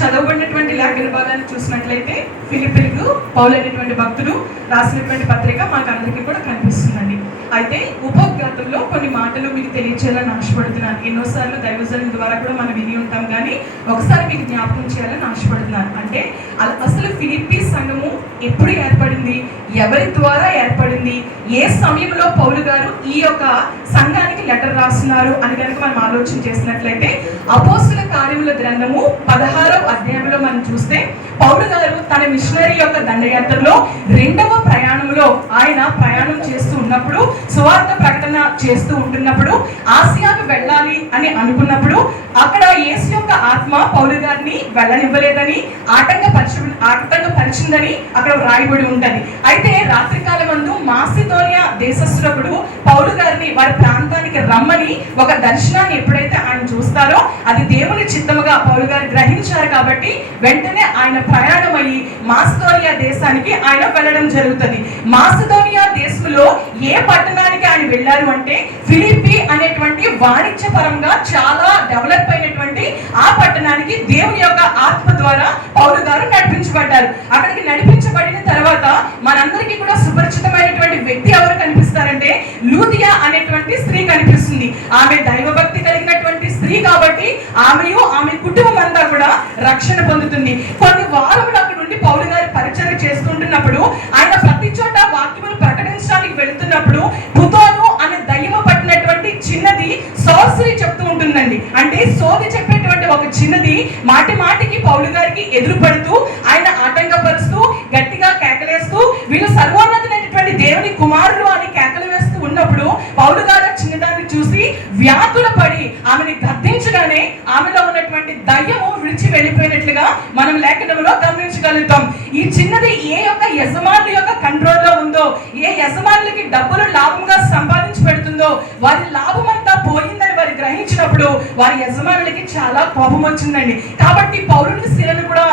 చదవబడినటువంటి లేఖన భాగాన్ని చూసినట్లయితే ఫిలిప్పీలకు పౌలు అనేటువంటి భక్తుడు రాసినటువంటి పత్రిక మాకు అందరికీ కూడా కనిపిస్తుందండి. అయితే ఉపోద్ఘాతంలో కొన్ని మాటలు మీకు తెలియచేయాలని ఆశపడుతున్నాను. ఎన్నోసార్లు దైవజనుల ద్వారా కూడా మనం విని ఉంటాం, కానీ ఒకసారి మీకు జ్ఞాపకం చేయాలని ఆశపడుతున్నాను. అంటే అసలు ఫిలిప్పీ సంఘము ఎప్పుడు ఏర్పడింది, ఎవరి ద్వారా ఏర్పడింది, ఏ సమయంలో పౌలు గారు ఈ యొక్క సంఘానికి లెటర్ రాస్తున్నారు అని కనుక మనం ఆలోచన చేసినట్లయితే అపోస్తుల కార్యముల గ్రంథము 16వ అధ్యాయంలో మనం చూస్తే పౌలు గారు తన మిషనరీ యొక్క దండయాత్రలో 2వ ప్రయాణంలో ఆయన ప్రయాణం చేస్తూ ఉన్నప్పుడు, సువార్త ప్రకటన చేస్తూ ఉంటున్నప్పుడు ఆసియాకు వెళ్ళాలి అని అనుకున్నప్పుడు అక్కడ యేసు యొక్క ఆత్మ పౌలు గారిని వెళ్ళనివ్వలేదని ఆటంకపరిచిందని అక్కడ వ్రాయబడి ఉంటది. అయితే రాత్రికాలం మందు మాసిదోనియా దేశస్థుడు పౌలు గారిని వారి ప్రాంతానికి రమ్మని ఒక దర్శనాన్ని ఎప్పుడైతే ఆయన చూస్తారో అది దేవుని చిత్తముగా పౌలు గారు గ్రహించారు. కాబట్టి వెంటనే ఆయన ప్రయాణం అయ్యి మాసిదోనియా దేశానికి ఆయన వెళ్ళడం జరుగుతుంది. మాసిదోనియా దేశంలో ఏ పట్టణానికి ఆయన వెళ్ళారు అంటే ఫిలిప్పీ అనేటువంటి వాణిజ్యపరంగా చాలా డెవలప్ అయినటువంటి ఆ పట్టణానికి దేవుని యొక్క ఆత్మ ద్వారా పౌలు గారు నడిపించబడ్డారు. అక్కడికి నడిపించబడిన తర్వాత మనందరికీ కూడా సుపరిచితమైనటువంటి వ్యక్తి ఎవరు కనిపిస్తారంటే లూదియా అనేటువంటి స్త్రీ కనిపిస్తుంది. ఆమె దైవభక్తి కలిగినటువంటి స్త్రీ కాబట్టి ఆమెయు ఆమె కుటుంబం అంతా కూడా రక్షణ పొందుతుంది. కొన్ని వారములు అక్కడ నుండి పౌలు గారి పరిచర్య చేస్తుంటున్నప్పుడు ఆయన ప్రతి చోట వాక్యములు ప్రకటించడానికి వెళుతున్నప్పుడు పుతోను అనే దయ్యము పట్టినటువంటి చిన్నది సోర్సరీ చెప్తూ ఉంటుందండి. అంటే సోది చెప్పేటువంటి ఒక చిన్నది మాటి మాటికి పౌలు గారికి ఎదురుపడుతూ ఆయన ఆటంకపరుస్తూ గట్టిగా కేకలేస్తూ వీళ్ళు సర్వోన్నతులైనటువంటి దేవుని కుమారులు అని కేకలు వేస్తూ ఉన్నప్పుడు పౌలు గారు చిన్నదాన్ని చూసి వ్యాకుల పడి ఆమెని గద్దించగానే ఆమెలో ఉన్నటువంటి దయ్యము విడిచి వెళ్ళిపోయినట్లుగా మనం లేఖనంలో గమనించగలుగుతాం. ఈ చిన్నది ఏ యొక్క యజమానుల యొక్క కంట్రోల్లో ఉందో, ఏ యజమానులకి డబ్బులు లాభంగా సంపాదించి పెడుతుందో వారి లాభం అంతా పోయిందని వారు గ్రహించినప్పుడు వారి యజమానులకి చాలా కోపం వచ్చిందండి. కాబట్టి పౌలుని శిలను కూడా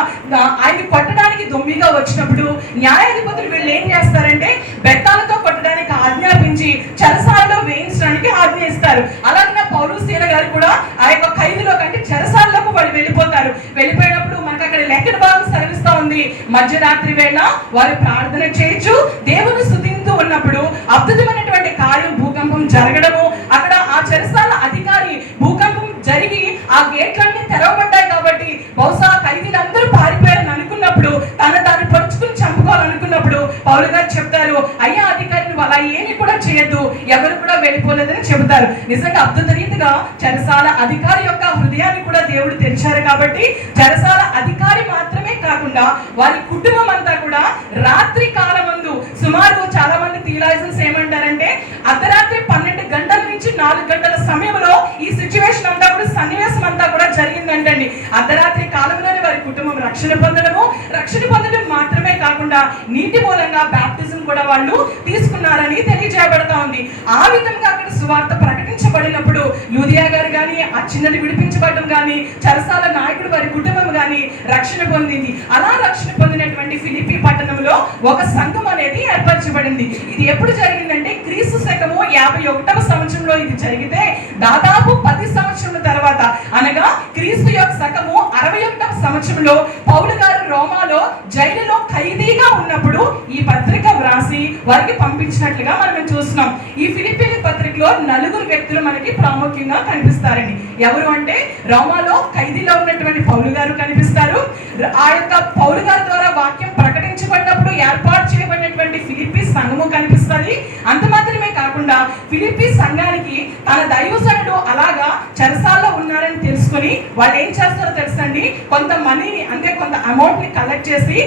ఆయన కొట్టడానికి దొమ్మిగా వచ్చినప్పుడు న్యాయాధిపతులు వీళ్ళు ఏం చేస్తారంటే బెత్తాలతో కొట్టడానికి ఆజ్ఞాపించి చెరసాలలో వేయించడానికి ఆజ్ఞ ఇస్తారు. అలాగే పౌలు శీల గారు కూడా ఆ యొక్క ఖైదులో కంటే చెరసాలకు వాళ్ళు వెళ్ళిపోతారు. వెళ్ళిపోయినప్పుడు మనకు అక్కడ లేఖన భాగం సెలవిస్తా ఉంది, మధ్యరాత్రి వేళ వారు ప్రార్థన చేయొచ్చు, దేవుని స్తుతింతూ ఉన్నప్పుడు అద్భుతమైనటువంటి కార్యం భూకంపం జరగడము, అక్కడ ఆ చెరసాల అధికారి భూకంపం జరిగి ఆ గేట్లన్నీ తెరవబడ్డాయి కాబట్టి బహుశా ఖైదీలందరూ పారిపోయారని అనుకున్నప్పుడు దాన్ని పొడుచుకుని చంపుకోవాలనుకున్నప్పుడు పౌలు గారు చెప్తారు, అయ్యా అధికారి నువ్వు అలా ఏమి కూడా చేయొద్దు, ఎవరు కూడా వెళ్ళిపోలేదని చెబుతారు. నిజంగా అద్భుత రీతిగా చెరసాల అధికారి యొక్క హృదయాన్ని కూడా దేవుడు తెరిచారు. కాబట్టి చెరసాల అధికారి మాత్రమే కాకుండా వారి కుటుంబం అంతా కూడా రాత్రి కాలమందు సుమారు చాలా మంది థియలాజియన్స్ ఏమంటారంటే అర్ధరాత్రి 12 గంటల నుంచి 4 గంటల సమయంలో ఈ సిచ్యువేషన్ అంతా కూడా సన్నివేశం అంతా కూడా జరిగిందంటండి. అర్ధరాత్రి కాలంలోనే వారి కుటుంబం రక్షణ పొందడం మాత్రమే కాకుండా నీటి మూలంగా బాప్టిజం కూడా వాళ్ళు తీసుకున్నారని తెలియజేయబడతా ఉంది. ఆ విధంగా అక్కడ సువార్త ప్రకటించబడినప్పుడు లూదియా గారు కానీ ఆ చిన్నది విడిపించబడడం కానీ చెరసాల నాయకుడు వారి కుటుంబం కానీ రక్షణ పొందింది. అలా రక్షణ పొందినటువంటి ఫిలిప్పీ పట్టణంలో ఒక సంఘం అనేది ఏర్పరచబడింది. ఇది ఎప్పుడు జరిగిందంటే క్రీస్తు శకము 51వ సంవత్సరంలో ఇది జరిగితే దాదాపు 10 సంవత్సరాల తర్వాత అనగా క్రీస్తు యొక్క శకము 61వ సంవత్సరంలో పౌలు గారు రోమాలో జైలులో ఖైదీగా ఉన్నప్పుడు ఈ పత్రిక వ్రాసి వారికి పంపించినట్లుగా మనం చూస్తున్నాం. ఈ ఫిలిప్పీ పత్రికలో 4 వ్యక్తులు మనకి ప్రాముఖ్యంగా కనిపిస్తారండి. ఎవరు అంటే రోమాలో ఖైదీలో ఉన్నటువంటి పౌలు గారు కనిపిస్తారు. ఆ యొక్క పౌలు గారి ద్వారా వాక్యం ప్రకటించబడినప్పుడు ఏర్పాటు చేయబడినటువంటి ఫిలిప్పీ సంఘము కనిపిస్తుంది. అంత మాత్రమే కాకుండా ఫిలిప్పీ సంఘానికి తన దైవజనుడు అలాగా చెరసాల్లో ఉన్నారని తెలుసుకుని వాళ్ళు ఏం చేస్తారో తెలుసండి, కొంత మనీని అంటే కొంత అమౌంట్ ని కలెక్ట్ చేసి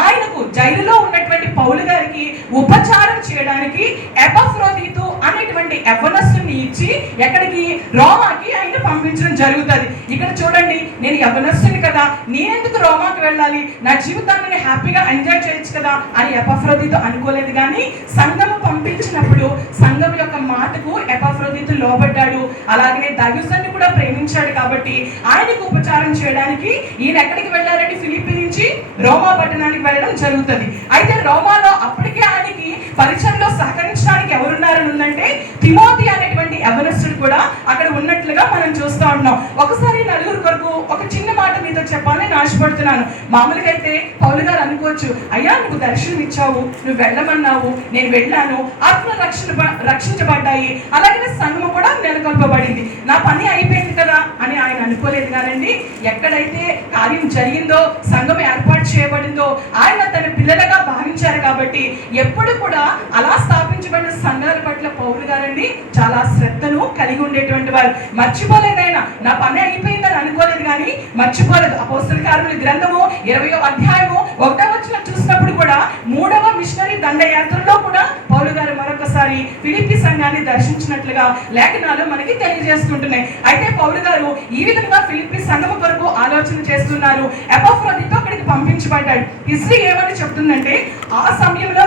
ఆయనకు జైలులో ఉన్నటువంటి పౌలు గారికి ఉపచారం చేయడానికి ఎపఫ్రోదితు అనేటువంటి యవ్వనస్తుని ఇచ్చి ఎక్కడికి రోమాకి ఆయన పంపించడం జరుగుతుంది. ఇక్కడ చూడండి, నేను యవ్వనస్తుని కదా, నేనెందుకు రోమాకి వెళ్ళాలి, నా జీవితాన్ని హ్యాపీగా ఎంజాయ్ చేయొచ్చు కదా అని ఎపఫ్రోదితు అనుకోలేదు. కానీ సంఘము పంపించినప్పుడు సంఘం యొక్క మాటకు ఎపఫ్రోదితు లోబడ్డాడు. అలాగనే దైవజనుని కూడా ప్రేమించాడు కాబట్టి ఆయనకు ఉపచారం చేయడానికి ఈయన ఎక్కడికి వెళ్ళారంటే ఫిలిప్పీ నుంచి రోమా పట్టణానికి వెళ్ళడం జరుగుతుంది. అయితే రోమాలో అప్పటికే ఆయనకి పరిచయంలో సహకరించడానికి ఎవరున్నారని ఉందంటే తిమోతి అనేటువంటి యవనస్తుడు కూడా అక్కడ ఉన్నట్లుగా మనం చూస్తూ ఉన్నాం. ఒకసారి నలుగురు కొరకు ఒక చిన్న మాట మీతో చెప్పాలని ఆశపడుతున్నాను. మామూలుగా అయితే పౌలు గారు అనుకోవచ్చు, అయ్యా నువ్వు దర్శనం ఇచ్చావు, నువ్వు వెళ్ళమన్నావు, నేను వెళ్ళాను, ఆత్మ రక్షించబడ్డాయి, అలాగే సంఘము కూడా నెలకొల్పబడింది, నా పని అయిపోయింది కదా అని ఆయన అనుకోలేదు. కానండి, ఎక్కడైతే కార్యం జరిగిందో, సంఘం ఏర్పాటు చేయబడిందో ఆయన తన పిల్లలుగా భావించారు. కాబట్టి ఎప్పుడు కూడా అలా స్థాపించబడిన సంఘాల పట్ల పౌలు గారండి చాలా శ్రద్ధను కలిగి ఉండేటువంటి వారు. మర్చిపోలేదు ఆయన, నా పని అయిపోయిందని అనుకోలేదు, కానీ మర్చిపోలేదు. అపోస్తల కార్యముల గ్రంథము 20వ అధ్యాయము 1వ వచనం చూసినప్పుడు కూడా 3వ మిషనరీ దండయాత్రలో కూడా పౌలు గారు మరొకసారి ఫిలిప్పీ సంఘాన్ని దర్శించినట్లుగా లేఖనాలు మనకి తెలియజేస్తుంటున్నాయి. అయితే పౌలు గారు ఈ విధంగా ఫిలిప్పీ సంఘము కొరకు ఆలోచన చేస్తున్నారు. ఎపఫ్రోదితో అక్కడికి పంపించబడ్డాడు. హిస్టరీ ఏమని చెప్తుందంటే, ఆ సమయంలో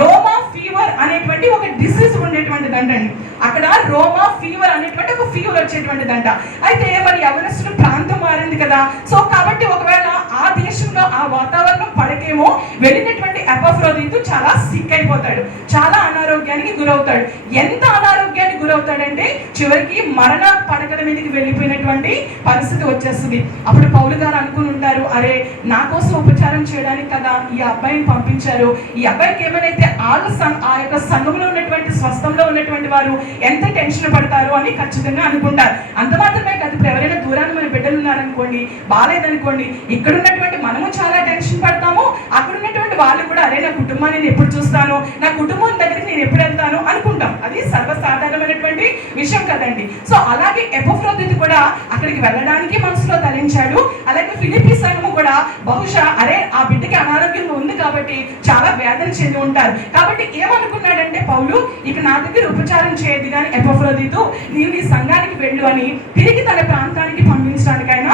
రోమా ఫీవర్ అనేటువంటి ఒక డిసీజ్ ఉండేటువంటిదంట అండి. అక్కడ రోమా ఫీవర్ అనేటువంటి ఒక ఫీవర్ వచ్చేటువంటిదంట. అయితే మరి యవనస్తుడు ప్రాంతం మారింది కదా, సో కాబట్టి ఒకవేళ ఆ దేశంలో ఆ వాతావరణం పడకేమో వెళ్ళినటువంటి ఎపఫ్రోదితు చాలా సిక్ అయిపోతాడు, చాలా అనారోగ్యానికి గురవుతాడు. ఎంత అనారోగ్యానికి గురవుతాడంటే చివరికి మరణ పడకల మీదకి వెళ్ళిపోయినటువంటి పరిస్థితి వచ్చేస్తుంది. అప్పుడు పౌలు గారు అనుకుని ఉంటారు, అరే నా కోసం ఉపచారం చేయడానికి కదా ఈ అబ్బాయిని పంపించారు, ఈ అబ్బాయికి ఏమైతే ఆ యొక్క సంఘంలో ఉన్నటువంటి స్వస్థంలో ఉన్నటువంటి వారు ఎంత టెన్షన్ పడతారు అని ఖచ్చితంగా అనుకుంటారు. అంత మాత్రమే కాదు, ఇప్పుడు ఎవరైనా దూరాన్ని మన బిడ్డలు ఉన్నారనుకోండి, బాగాలేదనుకోండి, ఇక్కడ ఉన్నటువంటి మనము చాలా టెన్షన్ పడతాము, అక్కడ ఉన్నటువంటి వాళ్ళు కూడా అరే నా కుటుంబాన్ని నేను ఎప్పుడు చూస్తాను, నా కుటుంబం దగ్గరికి నేను ఎప్పుడు వెళ్తాను అనుకుంటాం. అది సర్వసాధారణమైనటువంటి విషయం కదండి. సో అలాగే ఎపఫ్రోదితు కూడా అక్కడికి వెళ్ళడానికి మనసులో తలించాడు. అలాగే ఫిలిప్పీ సంఘము కూడా బహుశా అరే ఆ బిడ్డకి అనారోగ్యంగా ఉంది కాబట్టి చాలా వేదన చెంది ఉంటారు. కాబట్టి ఏమనుకున్నాడంటే పౌలు, ఇక నా దగ్గర ఉపచారం చేయదు కానీ ఎపఫ్రోదితు నీవు నీ సంఘానికి వెళ్ళు అని తిరిగి తన ప్రాంతానికి పంపించడానికి ఆయన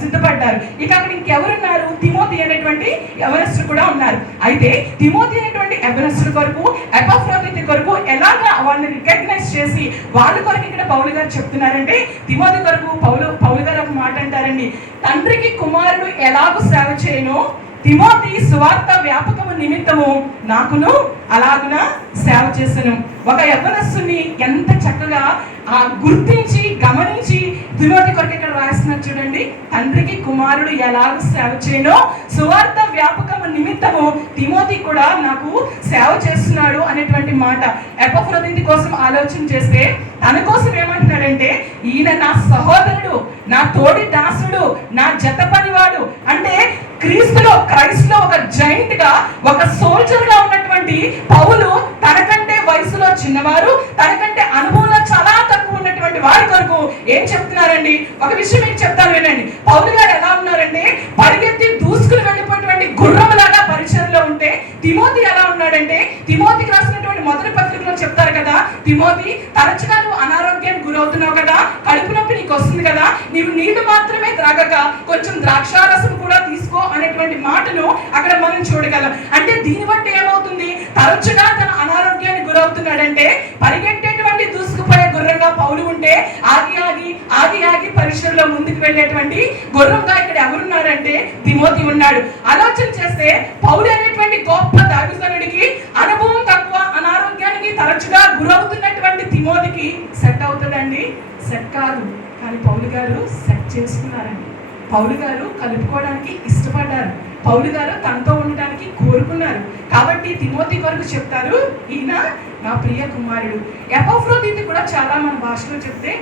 సిద్ధపడ్డారు. ఇక అక్కడ ఇంకెవరున్నారు, తిమోతి అనేటువంటి యవనస్తుడు కూడా ఉన్నారు. అయితే తిమోతి అనేటువంటి యవనస్తుడు కొరకు ఎపఫ్రోదితు కొరకు ఎలాగా వాళ్ళని రికగ్నైజ్ చేసి వాళ్ళ కొరకు ఇక్కడ పౌలు గారు చెప్తున్నారంటే, తిమోతి కొరకు పౌలు గారు ఒక మాట అంటారండి, తండ్రికి కుమారుడు ఎలాగూ సేవ చేయను, తిమోతి సువార్త వ్యాపకము నిమిత్తము నాకును అలాగున సేవ చేసను. ఒక యవ్వనస్తుని ఎంత చక్కగా గుర్తించి గమనించి తిమోతి కొరకు ఇక్కడ రాస్తున్నారు చూడండి, తండ్రికి కుమారుడు ఎలాగ సేవ చేయనో సువార్త వ్యాపకము నిమిత్తము తిమోతి కూడా నాకు సేవ చేస్తున్నాడు అనేటువంటి మాట. ఎపఫ్రోదితు కోసం ఆలోచన చేస్తే తన కోసం ఏమంటున్నాడంటే, ఈయన నా సహోదరుడు, నా తోడి దాసుడు, నా జత పనివాడు, అంటే క్రైస్ట్లో ఒక జైంట్ గా, ఒక సోల్జర్ గా ఉన్నటువంటి పౌలు తనకంటే వయసులో చిన్నవారు, తనకంటే అనుభవంలో చాలా తక్కువ ఉన్నటువంటి వారి కొరకు ఏం చెప్తున్నారండి, ఒక విషయం మీకు చెప్తాను వినండి. పౌలు గారు ఎలా ఉన్నారంటే పరిగెత్తి దూసుకుని వెళ్ళిపోయినటువంటి గుర్రంలాగా పరిచయంలో ఉంటే, తిమోతి ఎలా ఉన్నాడంటే, తిమోతికి రాసినటువంటి మొదటి పత్రికలో చెప్తారు కదా, తిమోతి తరచుగా నువ్వు అనారోగ్యానికి గురవుతున్నావు కదా, కడుపు నొప్పి నీకు వస్తుంది కదా, నీవు నీళ్లు మాత్రమే త్రాగక కొంచెం ద్రాక్షారసం కూడా తీసుకో అనేటువంటి మాటను అక్కడ మనం చూడగలం. అంటే దీన్ని బట్టి ఏమవుతుంది, తరచుగా తన అనారోగ్యానికి గురవుతున్నాడంటే పరిగెట్టేటువంటి దూసుకుపోయే గుర్రంగా పౌలు ఉంటే ఆగి పరిచయంలో ముందుకు వెళ్ళేటువంటి గుర్రంగా ఇక్కడ ఎవరున్నారంటే తిమోతి ఉన్నాడు. ఆలోచన చేస్తే పౌలు అనేటువంటి గొప్ప దైవజనుడికి అనుభవం తక్కువ, అనారోగ్యానికి తరచుగా గురవుతున్నటువంటి తిమోతికి సెట్ అవుతుందండి? సెట్ కాదు. కానీ పౌలు గారు సెట్ చేసుకున్నారండి. పౌలు గారు కలుపుకోవడానికి ఇష్టపడ్డారు. పౌలు గారు తనతో ఉండడానికి కోరుకున్నారు. కాబట్టి తిమోతి కొరకు చెప్తారు, ఈయన నా ప్రియ కుమారుడు. ఎపఫ్రోదితు కూడా చాలా మన భాషలో చెప్తే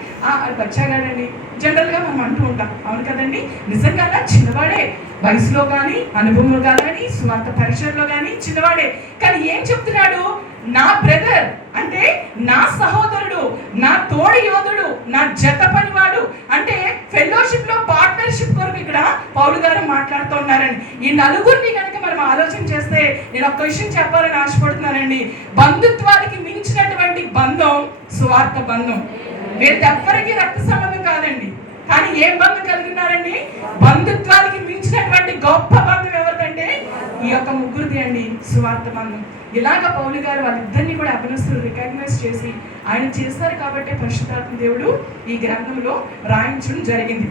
బచ్చాగాడండి జనరల్ గా మనం అంటూ ఉంటాం, అవును కదండి. నిజంగా చిన్నవాడే, వయసులో కానీ అనుభవంలో కానీ స్వార్థ పరిచయంలో కానీ చిన్నవాడే. కానీ ఏం చెప్తున్నాడు, నా బ్రదర్ అంటే నా సహోదరుడు, నా తోడి యోధుడు, నా జత పనివాడు, అంటే ఫెలోషిప్ లో పార్ట్నర్షిప్ కొరకు ఇక్కడ పౌలు గారు మాట్లాడుతూ ఉన్నారండి. ఈ నలుగురిని కనుక మనం ఆలోచన చేస్తే నేను ఒక విషయం చెప్పాలని ఆశపడుతున్నానండి. బంధుత్వానికి మించినటువంటి బంధం సువార్త బంధం. వీళ్ళకి ఎవ్వరికి రక్త సంబంధం కాదండి, కానీ ఏం బంధం కలిగి ఉన్నారండి, బంధుత్వానికి మించినటువంటి గొప్ప బంధం ఎవరిదంటే ఈ యొక్క ముగ్గురిది అండి, సువార్త బంధం. ఇలాగ పౌలు గారు వాళ్ళిద్దరిని కూడా యవనస్తులు రికగ్నైజ్ చేసి ఆయన చేస్తారు కాబట్టి పరిశుద్ధాత్మ దేవుడు ఈ గ్రంథంలో రాయించడం జరిగింది.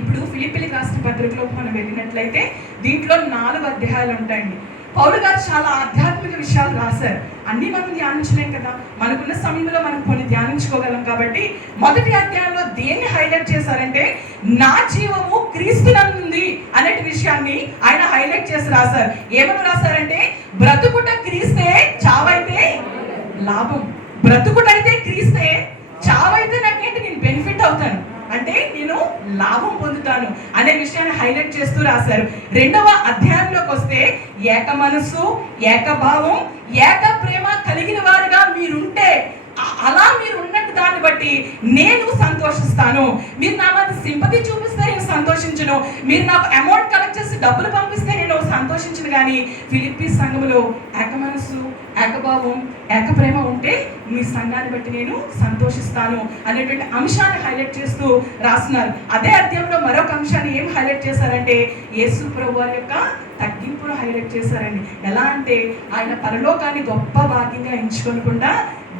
ఇప్పుడు ఫిలిప్పీలకు రాసిన పత్రికలోకి మనం వెళ్ళినట్లయితే దీంట్లో 4 అధ్యాయాలు ఉంటాయండి. పౌలు గారు చాలా ఆధ్యాత్మిక విషయాలు రాశారు. అన్ని మనం ధ్యానించలేం కదా, మనకున్న సమయంలో మనం కొన్ని ధ్యానించుకోగలం. కాబట్టి మొదటి అధ్యాయంలో దేన్ని హైలైట్ చేశారంటే నా జీవము క్రీస్తునందుంది అనే విషయాన్ని ఆయన హైలైట్ చేసి రాశారు. ఏమని రాశారంటే బ్రతుకుట క్రీస్తే, చావైతే లాభం. బ్రతుకుటైతే క్రీస్తే, చావైతే నాకేంటి, నేను బెనిఫిట్ అవుతాను, అంటే నేను లాభం పొందుతాను అనే విషయాన్ని హైలైట్ చేస్తూ రాశారు. రెండవ అధ్యాయంలోకి వస్తే ఏక మనసు, ఏకభావం, ఏక ప్రేమ కలిగిన వారుగా మీరుంటే, అలా మీరు ఉన్నట్టు దాన్ని బట్టి నేను సంతోషిస్తాను. మీరు నా మీద సింపతి చూపిస్తే నేను సంతోషించను, మీరు నాకు అమౌంట్ కలెక్ట్ చేసి డబ్బులు పంపిస్తే నేను సంతోషించను. కానీ ఫిలిప్పీ సంఘములో ఏక మనసు, ఏకభావం, ఏక ప్రేమ ఉంటే మీ సంఘాన్ని బట్టి నేను సంతోషిస్తాను అనేటువంటి అంశాన్ని హైలైట్ చేస్తూ రాస్తున్నారు. అదే అధ్యాయంలో మరొక అంశాన్ని ఏం హైలైట్ చేశారంటే యేసు ప్రభు వారి యొక్క తగ్గింపును హైలైట్ చేశారండి. ఎలా అంటే ఆయన పరలోకాన్ని గొప్ప భాగ్యంగా ఎంచుకోకుండా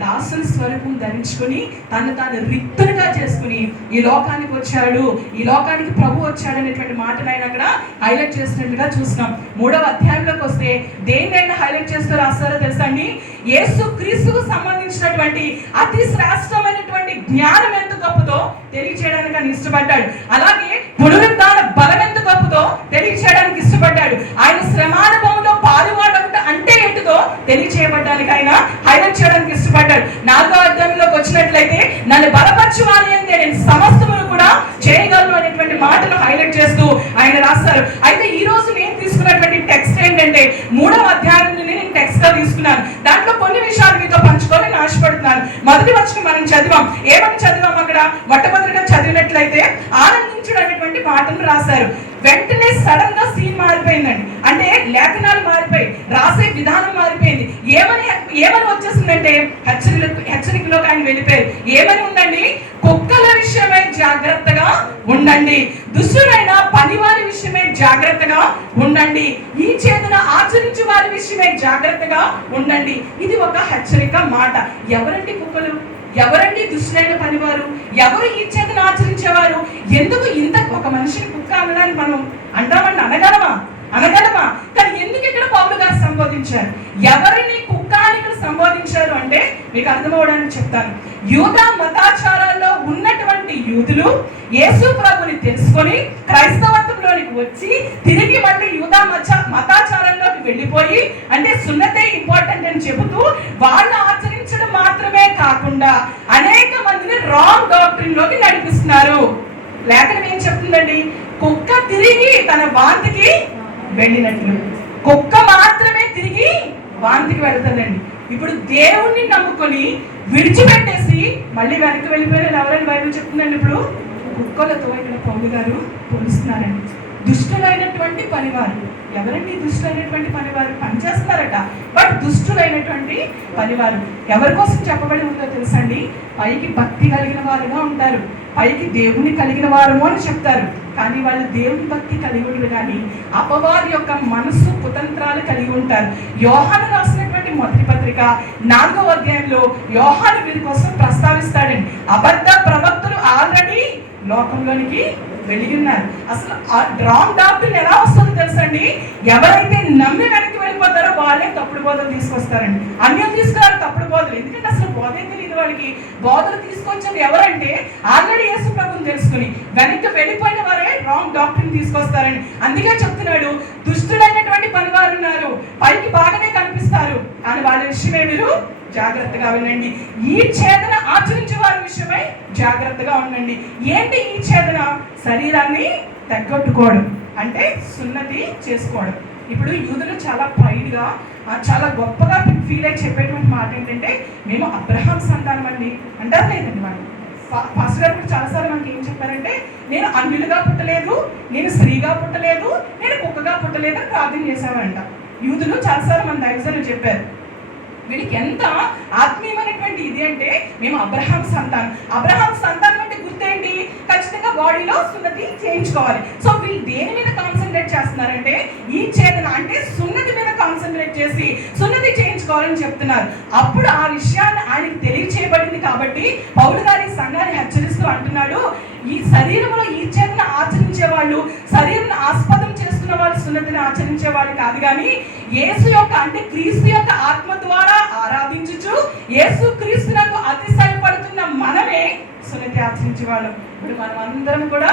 దాసుని స్వరూపం ధరించుకుని తను తాను రిక్తునిగా చేసుకుని ఈ లోకానికి వచ్చాడు, ఈ లోకానికి ప్రభు వచ్చాడు అనేటువంటి మాటను ఆయన అక్కడ హైలైట్ చేసినట్టుగా చూస్తున్నాం. మూడవ అధ్యాయంలోకి వస్తే దేన్నైనా హైలైట్ చేస్తూ రాస్తారో తెలుసా అండి, యేసు క్రీస్తుకు సంబంధించినటువంటి అతి శ్రేష్టమైనటువంటి జ్ఞానం ఎంత గొప్పదో తెలియచేయడానికి ఆయన ఇష్టపడ్డాడు. అలాగే పునరుద్ధాన బలం ఎంత గొప్పదో తెలియచేయడానికి ఇష్టపడ్డాడు. ఆయన శ్రమానుభవంలో పాలువాడట అంటే ఏంటిదో తెలియచేయబడ్డానికి ఆయన హైలైట్ చేయడానికి ఇష్టపడ్డాడు. 4వ అధ్యాయంలోకి వచ్చినట్లయితే నన్ను బలపరచువాని అంటే నేను సమస్తమును కూడా చేయగలను అనేటువంటి మాటలు హైలైట్ చేస్తూ ఆయన రాస్తారు. అయితే ఈ రోజు నేను తీసుకున్నటువంటి టెక్స్ట్ ఏంటంటే 3వ అధ్యాయం నుండి నేను టెక్స్ట్ గా తీసుకున్నాను. దాంట్లో కొన్ని విషయాలు మీతో పంచుకోవాలని ఆశపడుతున్నాను. మొదటి వచనం మనం చదివాం. ఏమని చదివాం అక్కడ? మొట్టమొదటిగా చదివినట్లయితే ఆనందించుడు అనేటువంటి మాటను రాశారు. వెంటనే సడన్ గా సీన్ మారిపోయిందండి. అంటే లేఖనాలు మారిపోయి, రాసే విధానం మారిపోయింది. ఏమని వచ్చేసిందంటే హెచ్చరికలోకి ఆయన వెళ్ళిపోయారు. ఏమని ఉందండి? కుక్కల విషయమై జాగ్రత్తగా ఉండండి, దుష్టులైన పనివారి విషయమై జాగ్రత్తగా ఉండండి, ఈ చేతన ఆచరించే వారి విషయమై జాగ్రత్తగా ఉండండి. ఇది ఒక హెచ్చరిక మాట. ఎవరండి కుక్కలు? ఎవరండి దుష్టులైన పనివారు? ఎవరు ఈ చేతను ఆచరించేవారు? ఎందుకు ఇంత ఒక మనిషిని కుక్క అనడానికి మనం అంటామండి? అనగలమా? కానీ ఎందుకు ఇక్కడ పౌలు గారు సంబోధించారు? ఎవరిని కుక్క అని ఇక్కడ సంబోధించారు అంటే మీకు అర్థమవడానికి చెప్తాను. యూదా మతాచారాల్లో ఉన్నటువంటి యూదులు యేసు ప్రభుని తెలుసుకొని క్రైస్తవత్వంలోనికి వచ్చి తిరిగి మళ్ళీ యూదా మతాచారంలోకి వెళ్ళిపోయి, అంటే సున్నతే ఇంపార్టెంట్ అని చెబుతూ వాళ్ళు ఆచరించడం మాత్రమే కాకుండా అనేక మందిని రాంగ్ డాక్ట్రిన్ లోకి నడిపిస్తున్నారు. లేఖనం ఏం చెప్తుందండి? కుక్క తిరిగి తన వాంతికి వెళ్ళినట్లు. కుక్క మాత్రమే తిరిగి వాంతికి వెళ్తుందండి. ఇప్పుడు దేవుణ్ణి నమ్ముకొని విడిచిపెట్టేసి మళ్ళీ వెనక్కి వెళ్ళిపోయిన ఎవరైనా బైబిల్ చెప్తుందండి. ఇప్పుడు కుక్కలతో ఇక్కడ పౌలు గారు పోలుస్తున్నారండి. దుష్టులైనటువంటి పనివారు. ఎవరండి దుష్టులైనటువంటి పనివారు? పనిచేస్తారట, బట్ దుష్టులైనటువంటి పనివారు ఎవరి కోసం చెప్పబడి ఉందో తెలుసండి? పైకి భక్తి కలిగిన వారుగా ఉంటారు, పైకి దేవుని కలిగిన వారు అని చెప్తారు, కానీ వాళ్ళు దేవుని భక్తి కలిగి ఉండరు, కానీ అపవాది యొక్క మనసు కుతంత్రాలు కలిగి ఉంటారు. యోహాను రాసినటువంటి మొదటి పత్రిక 4వ అధ్యాయంలో యోహాను వీరి కోసం ప్రస్తావిస్తాడండి. అబద్ధ ప్రవక్తలు ఆల్రెడీ లోకంలోనికి వెళ్ళి ఉన్నారు. అసలు రాంగ్ డాక్టర్ ఎలా వస్తుందో తెలుసండి? ఎవరైతే నమ్మి వెనక్కి వెళ్ళిపోతారో వాళ్ళే తప్పుడు బోధలు తీసుకొస్తారండి. అన్యం తీసుకురారు తప్పుడు బోధలు. ఎందుకంటే అసలు బోధే తెలియదు వాళ్ళకి. బోధలు తీసుకొచ్చేది ఎవరంటే ఆల్రెడీ యేసు ప్రభువుని తెలుసుకుని వెనక్కి వెళ్ళిపోయిన వారే రాంగ్ డాక్టర్ తీసుకొస్తారండి. అందుకే చెప్తున్నాడు, దుష్టులైనటువంటి పనివారు ఉన్నారు, పైకి బాగానే కనిపిస్తారు, అని వాళ్ళ విషయమే మీరు జాగ్రత్తగా వినండి. ఈ ఛేదన ఆచరించే వారి విషయమై జాగ్రత్తగా ఉండండి. ఏంటి ఈ ఛేదన? శరీరాన్ని తగ్గొట్టుకోవడం, అంటే సున్నతి చేసుకోవడం. ఇప్పుడు యూదులు చాలా ప్రైడ్గా, చాలా గొప్పగా ఫీల్ అయ్యి చెప్పేటువంటి మాట ఏంటంటే మేము అబ్రహాం సంతానం అండి అంటారు. లేదండి, వాళ్ళు పాస్టర్ గారు కూడా చాలాసార్లు మనకి ఏం చెప్పారంటే నేను అన్యులుగా పుట్టలేదు, నేను స్త్రీగా పుట్టలేదు, నేను కుక్కగా పుట్టలేదు అని ప్రార్థన చేశామంట. యూదులు చాలాసార్లు మన దైవజనులు చెప్పారు. వీళ్ళకి ఎంత ఆత్మీయమైనటువంటి ఇది అంటే మేము అబ్రహాం సంతానం. అబ్రహాం సంతానం అంటే గుర్తేంటి? ఖచ్చితంగా బాడీలో సున్నతి చేయించుకోవాలి. సో వీళ్ళు దేని మీద కాన్సన్ట్రేట్ చేస్తున్నారంటే ఈ చేతన అంటే సున్నతి మీద కాన్సన్ట్రేట్ చేసి సున్నతి చేయించుకోవాలని చెప్తున్నారు. అప్పుడు ఆ విషయాన్ని ఆయనకి తెలియచేయబడింది కాబట్టి పౌలు గారి సంఘాన్ని హెచ్చరిస్తూ అంటున్నాడు, ఈ శరీరంలో ఈ చేతను ఆచరించే వాళ్ళు, శరీరం ఆస్పదం చేసుకున్న వాళ్ళు సున్నతిని ఆచరించే వాళ్ళు కాదు, కానీ యేసు యొక్క అంటే క్రీస్తు యొక్క ఆత్మ ద్వారా ఆరాధించుచు యేసు క్రీస్తునకు అతిశయపడుతున్న మనమే సున్నతి ఆచరించేవాళ్ళం. ఇప్పుడు మనం అందరం కూడా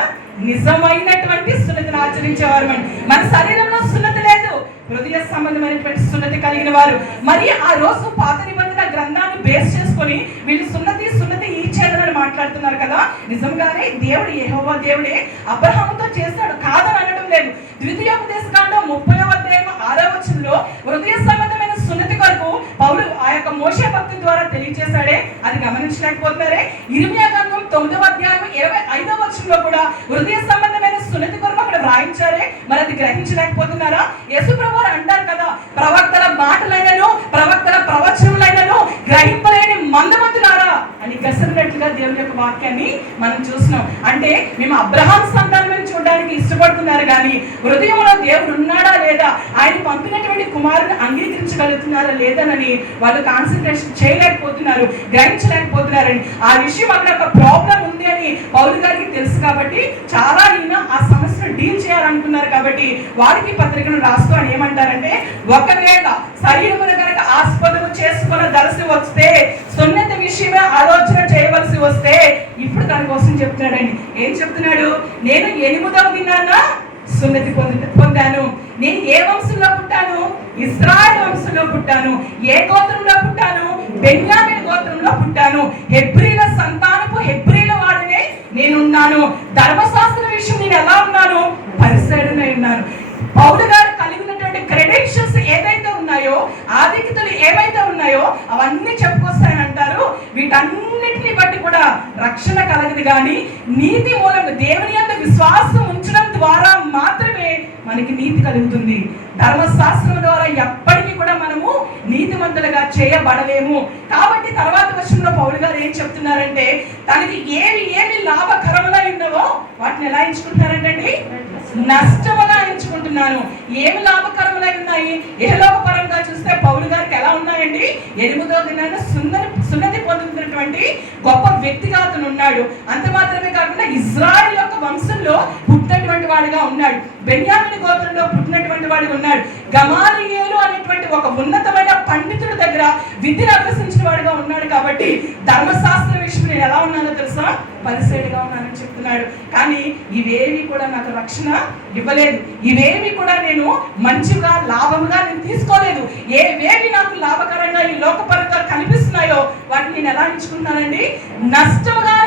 నిజమైనటువంటి సున్నతిని ఆచరించేవారు. మన శరీరంలో సున్నతి లేదు, హృదయ సంబంధమైనటువంటి సున్నతి కలిగిన వారు. మరి ఆ రోజు పాత నిబంధన గ్రంథాన్ని బేస్ చేసుకొని వీళ్ళు సున్నతి ఈ చేతనని మాట్లాడుతున్నారు కదా. నిజంగానే దేవుడు యెహోవా దేవుడే అబ్రహాముతో చేస్తాడు, కాదని అనడం లేదు. ద్వితీయోపదేశకాండం 30వ అధ్యాయం 6వ వచనంలో హృదయ సంబంధమైన సున్నతి కొరకు పౌలు ఆ యొక్క మోషే భక్తి ద్వారా తెలియజేశాడే, అది గమనించలేకపోతున్నారే. ఇర్మియా గ్రంథం 9వ అధ్యాయం 25వ వచనంలో కూడా హృదయ సంబంధమైన సున్నతి కొరకు అక్కడ వ్రాయించారే, మరి అది గ్రహించలేకపోతున్నారా? యేసు ప్రభువు అంటారు కదా, ప్రవక్తల మాటలైనను ప్రవక్తల ప్రవచనములైనను గ్రహింపలేని మందమతులారా అని గసరినట్లుగా దేవుని యొక్క వాక్యాన్ని మనం చూస్తున్నాం. అంటే మేము అబ్రహాం సంతానం చూడడానికి ఇష్టపడుతున్నారు, కానీ హృదయంలో దేవుడు ఉన్నాడా లేదా, ఆయన పంపినటువంటి కుమారుని అంగీకరించగలుగుతున్నారా లేదనని వాళ్ళు కాన్సన్ట్రేషన్ చేయలేకపోతున్నారు, గ్రహించలేకపోతున్నారని. ఆ విషయం అక్కడ ఒక ప్రాబ్లం ఉంది అని పౌలు గారికి తెలుసు కాబట్టి చాలా ఈయన ఆ సమస్యను డీల్ చేయాలనుకున్నారు. కాబట్టి వారికి పత్రికను రాస్తూ అని ఏమంటారంటే, ఒకవేళ శరీరమును కనుక ఆస్పదము చేసుకున్న దలసి వస్తే, సున్నతి విషయమే ఆలోచన చేయవలసి వస్తే, ఇప్పుడు దాని కోసం చెప్తున్నాడండి. ఏం చెప్తున్నాడు? నేను 8వ దినాన సున్నతి పొందాను. నేను ఏ వంశంలో పుట్టాను? ఇశ్రాయేలు వంశంలో పుట్టాను. ఏ గోత్రంలో పుట్టాను? బెన్యామీను గోత్రంలో పుట్టాను. హెబ్రీల సంతానపు హెబ్రీల వాడినే నేనున్నాను. ధర్మశాస్త్ర విషయం నేను ఎలా ఉన్నాను? పరిసైడునై ఉన్నాను. పౌలు గారు కలిగి ఉన్నటువంటి క్రెడెన్షియల్స్ ఏదైతే ఉన్నాయో, ఆధిక్యతలు ఏవైతే ఉన్నాయో అవన్నీ చెప్పుకొస్తాయని అంటారు. వీటన్నిటిని బట్టి కూడా రక్షణ కలగదు, కానీ నీతి మూలంగా దేవుని యందు విశ్వాసం ఉంచడం ద్వారా మాత్రమే మనకి నీతి కలుగుతుంది. ధర్మశాస్త్రం ద్వారా ఎప్పటికీ కూడా మనము నీతిమంతులుగా చేయబడలేము. కాబట్టి తర్వాత వచనంలో పౌలు గారు ఏం చెప్తున్నారంటే, తనకి ఏవి లాభకరముగా ఉన్నవో వాటిని ఎలా ఎంచుకుంటున్నారంటండి? నష్టముగా ఎంచుకుంటున్నాను. ఏమి లాభకరములై ఉన్నాయి? ఏలోకపరంగా చూస్తే పౌలు గారికి ఎలా ఉన్నాయండి? 8వ దినాన సున్నతి పొందుతున్నటువంటి గొప్ప వ్యక్తిగా అతను ఉన్నాడు. అంత మాత్రమే కాకుండా ఇజ్రాయెల్ యొక్క వంశంలో పుట్టినటువంటి వాడిగా ఉన్నాడు. బెన్యామీను గోత్రంలో పుట్టినటువంటి వాడిగా ఉన్నాడు. గమాలియేలు అనేటువంటి ఒక ఉన్నతమైన పండితుడి దగ్గర విద్యను అభ్యసించిన వాడిగా ఉన్నాడు. కాబట్టి ధర్మశాస్త్ర విషయం నేను ఎలా ఉన్నానో తెలుసా? పరిసైడుగా ఉన్నానని చెప్తున్నాడు. కానీ ఇవేవి కూడా నాకు రక్షణ ఇవ్వలేదు. ఇవేవి కూడా నేను మంచిగా లాభముగా నేను తీసుకోలేదు. ఏవేవి నాకు లాభకరంగా ఈ లోకపరంగా కనిపిస్తున్నాయో వాటిని నేను ఎలా ఎంచుకుంటున్నానండి? నష్టముగా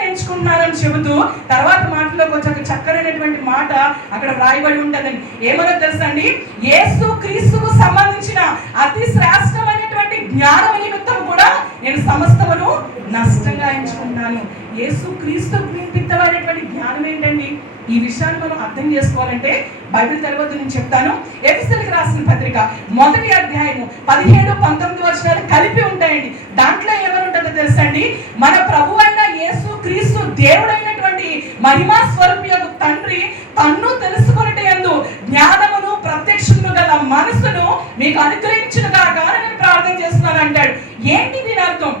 ఎంచుకుంటున్నాను అని చెబుతూ తర్వాత మాటలోకి వచ్చి ఒక చక్కరైనటువంటి మాట అక్కడ వ్రాయబడి ఉంటుందండి. ఏమన్నా తెలుసా అండి? యేసు క్రీస్తుకు సంబంధించిన అతి శ్రేష్టమైనటువంటి జ్ఞానం నిమిత్తం కూడా నేను సమస్తమును నష్టంగా ఎంచుకుంటున్నాను. యేసు క్రీస్తు నిమిత్తమైనటువంటి జ్ఞానం ఏంటండి? ఈ విషయాన్ని మనం అర్థం చేసుకోవాలంటే బైబిల్ తర్వాత నేను చెప్తాను. ఎఫెసీయులకు రాసిన పత్రిక 1వ అధ్యాయము 17-19 వచనాలు కలిపి ఉంటాయండి. దాంట్లో ఏమని ఉంటుందో తెలుసా అండి? మన ప్రభు అయిన యేసు క్రీస్తు దేవుడైనటువంటి మహిమా స్వరూపియగు తండ్రి తన్ను తెలుసుకొనుట యందు జ్ఞానమును ప్రత్యక్షమును గల మనసును మీకు అనుగ్రహించునుగాక అని నేను ప్రార్థన చేస్తున్నాను అంటాడు. ఏంటి దీని అర్థం?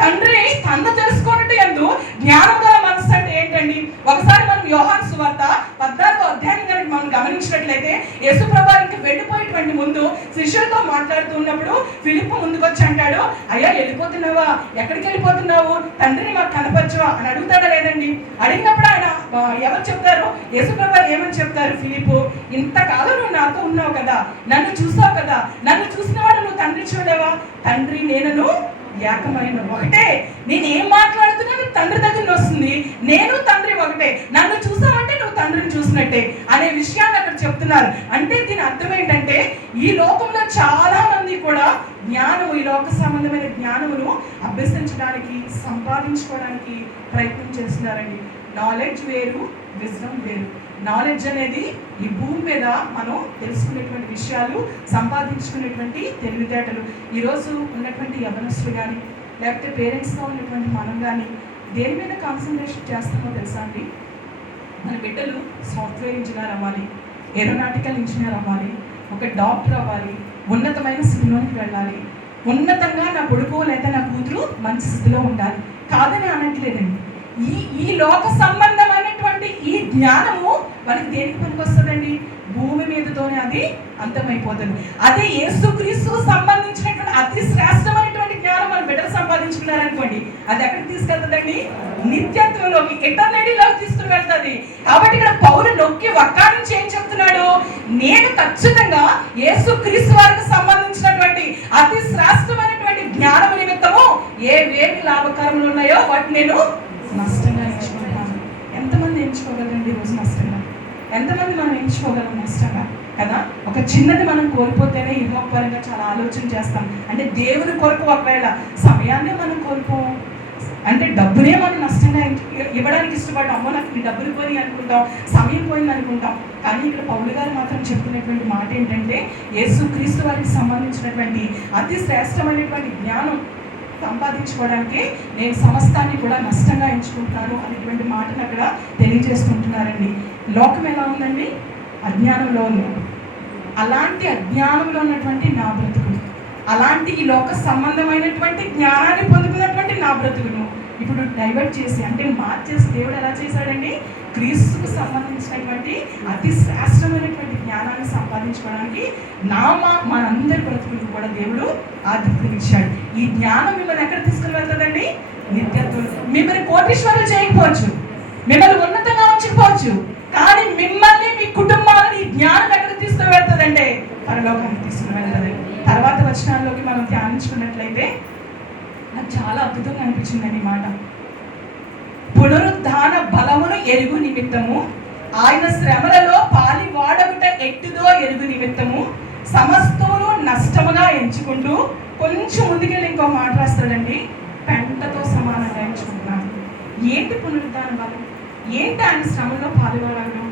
తండ్రి తన్ను తెలుసుకొనుట యందు జ్ఞానం గల మనసు అంటే ఏంటండి? ఒకసారి మనం యోహాను సువార్త 14వ అధ్యాయం కనుక మనం గమనించినట్లయితే, యేసు ప్రభువుకి వెళ్ళిపోయేటువంటి ముందు శిష్యులతో మాట్లాడుతూ ఉన్నప్పుడు ఫిలిప్పు ముందుకు వచ్చి అంటాడు, అయ్యా వెళ్ళిపోతున్నావా? ఎక్కడికి వెళ్ళిపోతున్నావు? తండ్రిని మాకు కనపరచవా అని అడుగుతాడా లేదండి? అడిగినప్పుడు ఆయన ఎవరు చెప్తారు? యేసు ప్రభువు ఏమని చెప్తారు? ఫిలిప్పు, ఇంతకాలం నువ్వు నాతో ఉన్నావు కదా, నన్ను చూసావు కదా, నన్ను చూసిన వాడు నువ్వు తండ్రి చూడలేవా? తండ్రి నేను ఏకమైన ఒకటే. నేను ఏం మాట్లాడుతున్నా తండ్రి దగ్గర వస్తుంది. నేను తండ్రి ఒకటే. నన్ను చూసావంటే నువ్వు తండ్రిని చూసినట్టే అనే విషయాన్ని అక్కడ చెప్తున్నారు. అంటే దీని అర్థం ఏంటంటే, ఈ లోకంలో చాలా మంది కూడా జ్ఞానము, ఈ లోక సంబంధమైన జ్ఞానమును అభ్యసించడానికి, సంపాదించుకోవడానికి ప్రయత్నం చేస్తున్నారండి. నాలెడ్జ్ వేరు, విజ్డమ్ వేరు. నాలెడ్జ్ అనేది ఈ భూమి మీద మనం తెలుసుకునేటువంటి విషయాలు, సంపాదించుకునేటువంటి తెలివితేటలు. ఈరోజు ఉన్నటువంటి యవనస్తులు కానీ, లేకపోతే పేరెంట్స్గా ఉన్నటువంటి మనం కానీ దేని మీద కాన్సన్ట్రేషన్ చేస్తామో తెలుసా అండి? మన బిడ్డలు సాఫ్ట్వేర్ ఇంజనీర్ అవ్వాలి, ఏరోనాటికల్ ఇంజనీర్ అవ్వాలి, ఒక డాక్టర్ అవ్వాలి, ఉన్నతమైన స్థితిలోకి వెళ్ళాలి, ఉన్నతంగా నా కొడుకు లేదా నా కూతురు మంచి స్థితిలో ఉండాలి కాదని అనట్లేదండి. ఈ లోక సంబంధమైనటువంటి ఈ జ్ఞానము మనకి దేనికి పనికొస్తుందండి? భూమి మీదతోనే అది అంతమైపోతుంది. అదే యేసుక్రీస్తు సంబంధించినటువంటి అతి శ్రేష్టమైనటువంటి జ్ఞానం మన బిడ్డలు సంపాదించుకున్నారనుకోండి, అది ఎక్కడికి తీసుకెళ్తుందండి? నిత్యత్వంలోకి, ఎటర్నిటీలోకి తీసుకుని వెళ్తుంది. కాబట్టి ఇక్కడ పౌలు నొక్కి ఒక్క నుంచి ఏం చెప్తున్నాడు? నేను ఖచ్చితంగా యేసుక్రీస్తు వారికి సంబంధించినటువంటి అతి శ్రేష్టమైనటువంటి జ్ఞానం నిమిత్తము ఏవేవి లాభకరములు ఉన్నాయో వాటిని నేను నష్టంగా ఎంచుకుంటాను. ఎంతమంది ఎంచుకోగలండి ఈరోజు నష్టంగా? ఎంతమంది మనం ఎంచుకోగలం నష్టంగా కదా? ఒక చిన్నది మనం కోల్పోతేనే ఇహోపరంగా చాలా ఆలోచన చేస్తాం. అంటే దేవుని కొరకు ఒకవేళ సమయాన్ని మనం కోల్పోం, అంటే డబ్బునే మనం నష్టంగా ఇవ్వడానికి ఇష్టపడ్డాం. అమ్మో నాకు ఈ డబ్బులు పోయి అనుకుంటాం, సమయం పోయింది అనుకుంటాం. కానీ ఇక్కడ పౌలు గారు మాత్రం చెప్పుకునేటువంటి మాట ఏంటంటే యేసుక్రీస్తు వారికి సంబంధించినటువంటి అతి శ్రేష్టమైనటువంటి జ్ఞానం సంపాదించుకోవడానికి నేను సమస్తాన్ని కూడా నష్టంగా ఎంచుకుంటున్నాను అనేటువంటి మాటను అక్కడ తెలియజేస్తుంటున్నారండి. లోకం ఎలా ఉందండి? అజ్ఞానంలో ఉంది. అలాంటి అజ్ఞానంలో ఉన్నటువంటి నా బ్రతుకును, అలాంటి ఈ లోక సంబంధమైనటువంటి జ్ఞానాన్ని పొందుకున్నటువంటి నా బ్రతుకును ఇప్పుడు డైవర్ట్ చేసి, అంటే మార్చేసి దేవుడు ఎలా చేశాడండి? క్రీస్తుకు సంబంధించినటువంటి అతి శ్రేష్టమైనటువంటి జ్ఞానాన్ని సంపాదించుకోవడానికి మనందరి బ్రతుకులకు కూడా దేవుడు ఆధిక్యం ఇచ్చాడు. ఈ జ్ఞానం మిమ్మల్ని ఎక్కడ తీసుకుని వెళ్తుందండి? నిత్యత్వం. మిమ్మల్ని కోటీశ్వరులు చేయకపోవచ్చు, మిమ్మల్ని ఉన్నతంగా ఉంచకపోవచ్చు, కానీ మిమ్మల్ని మీ కుటుంబాలను ఈ జ్ఞానం ఎక్కడ తీసుకుని వెళ్తుందంటే పరలోకానికి తీసుకుని వెళ్తుంది. తర్వాత వచనాల్లోకి మనం ధ్యానించుకున్నట్లయితే నాకు చాలా అద్భుతంగా అనిపించిందండి ఈ మాట. పునరుద్ధాన బలమును ఎరుగు నిమిత్తము, ఆయన శ్రమలలో పాలివాడగుట ఎట్టుదో ఎరుగు నిమిత్తము సమస్తమును నష్టముగా ఎంచుకుంటూ, కొంచెం ముందుకెళ్ళి ఇంకో మాట రాస్తాడండి, పెంటతో సమానంగా ఎంచుకుంటున్నాను. ఏంటి పునరుద్ధాన బలం? ఏంటి ఆయన శ్రమల్లో పాలివాడగడం?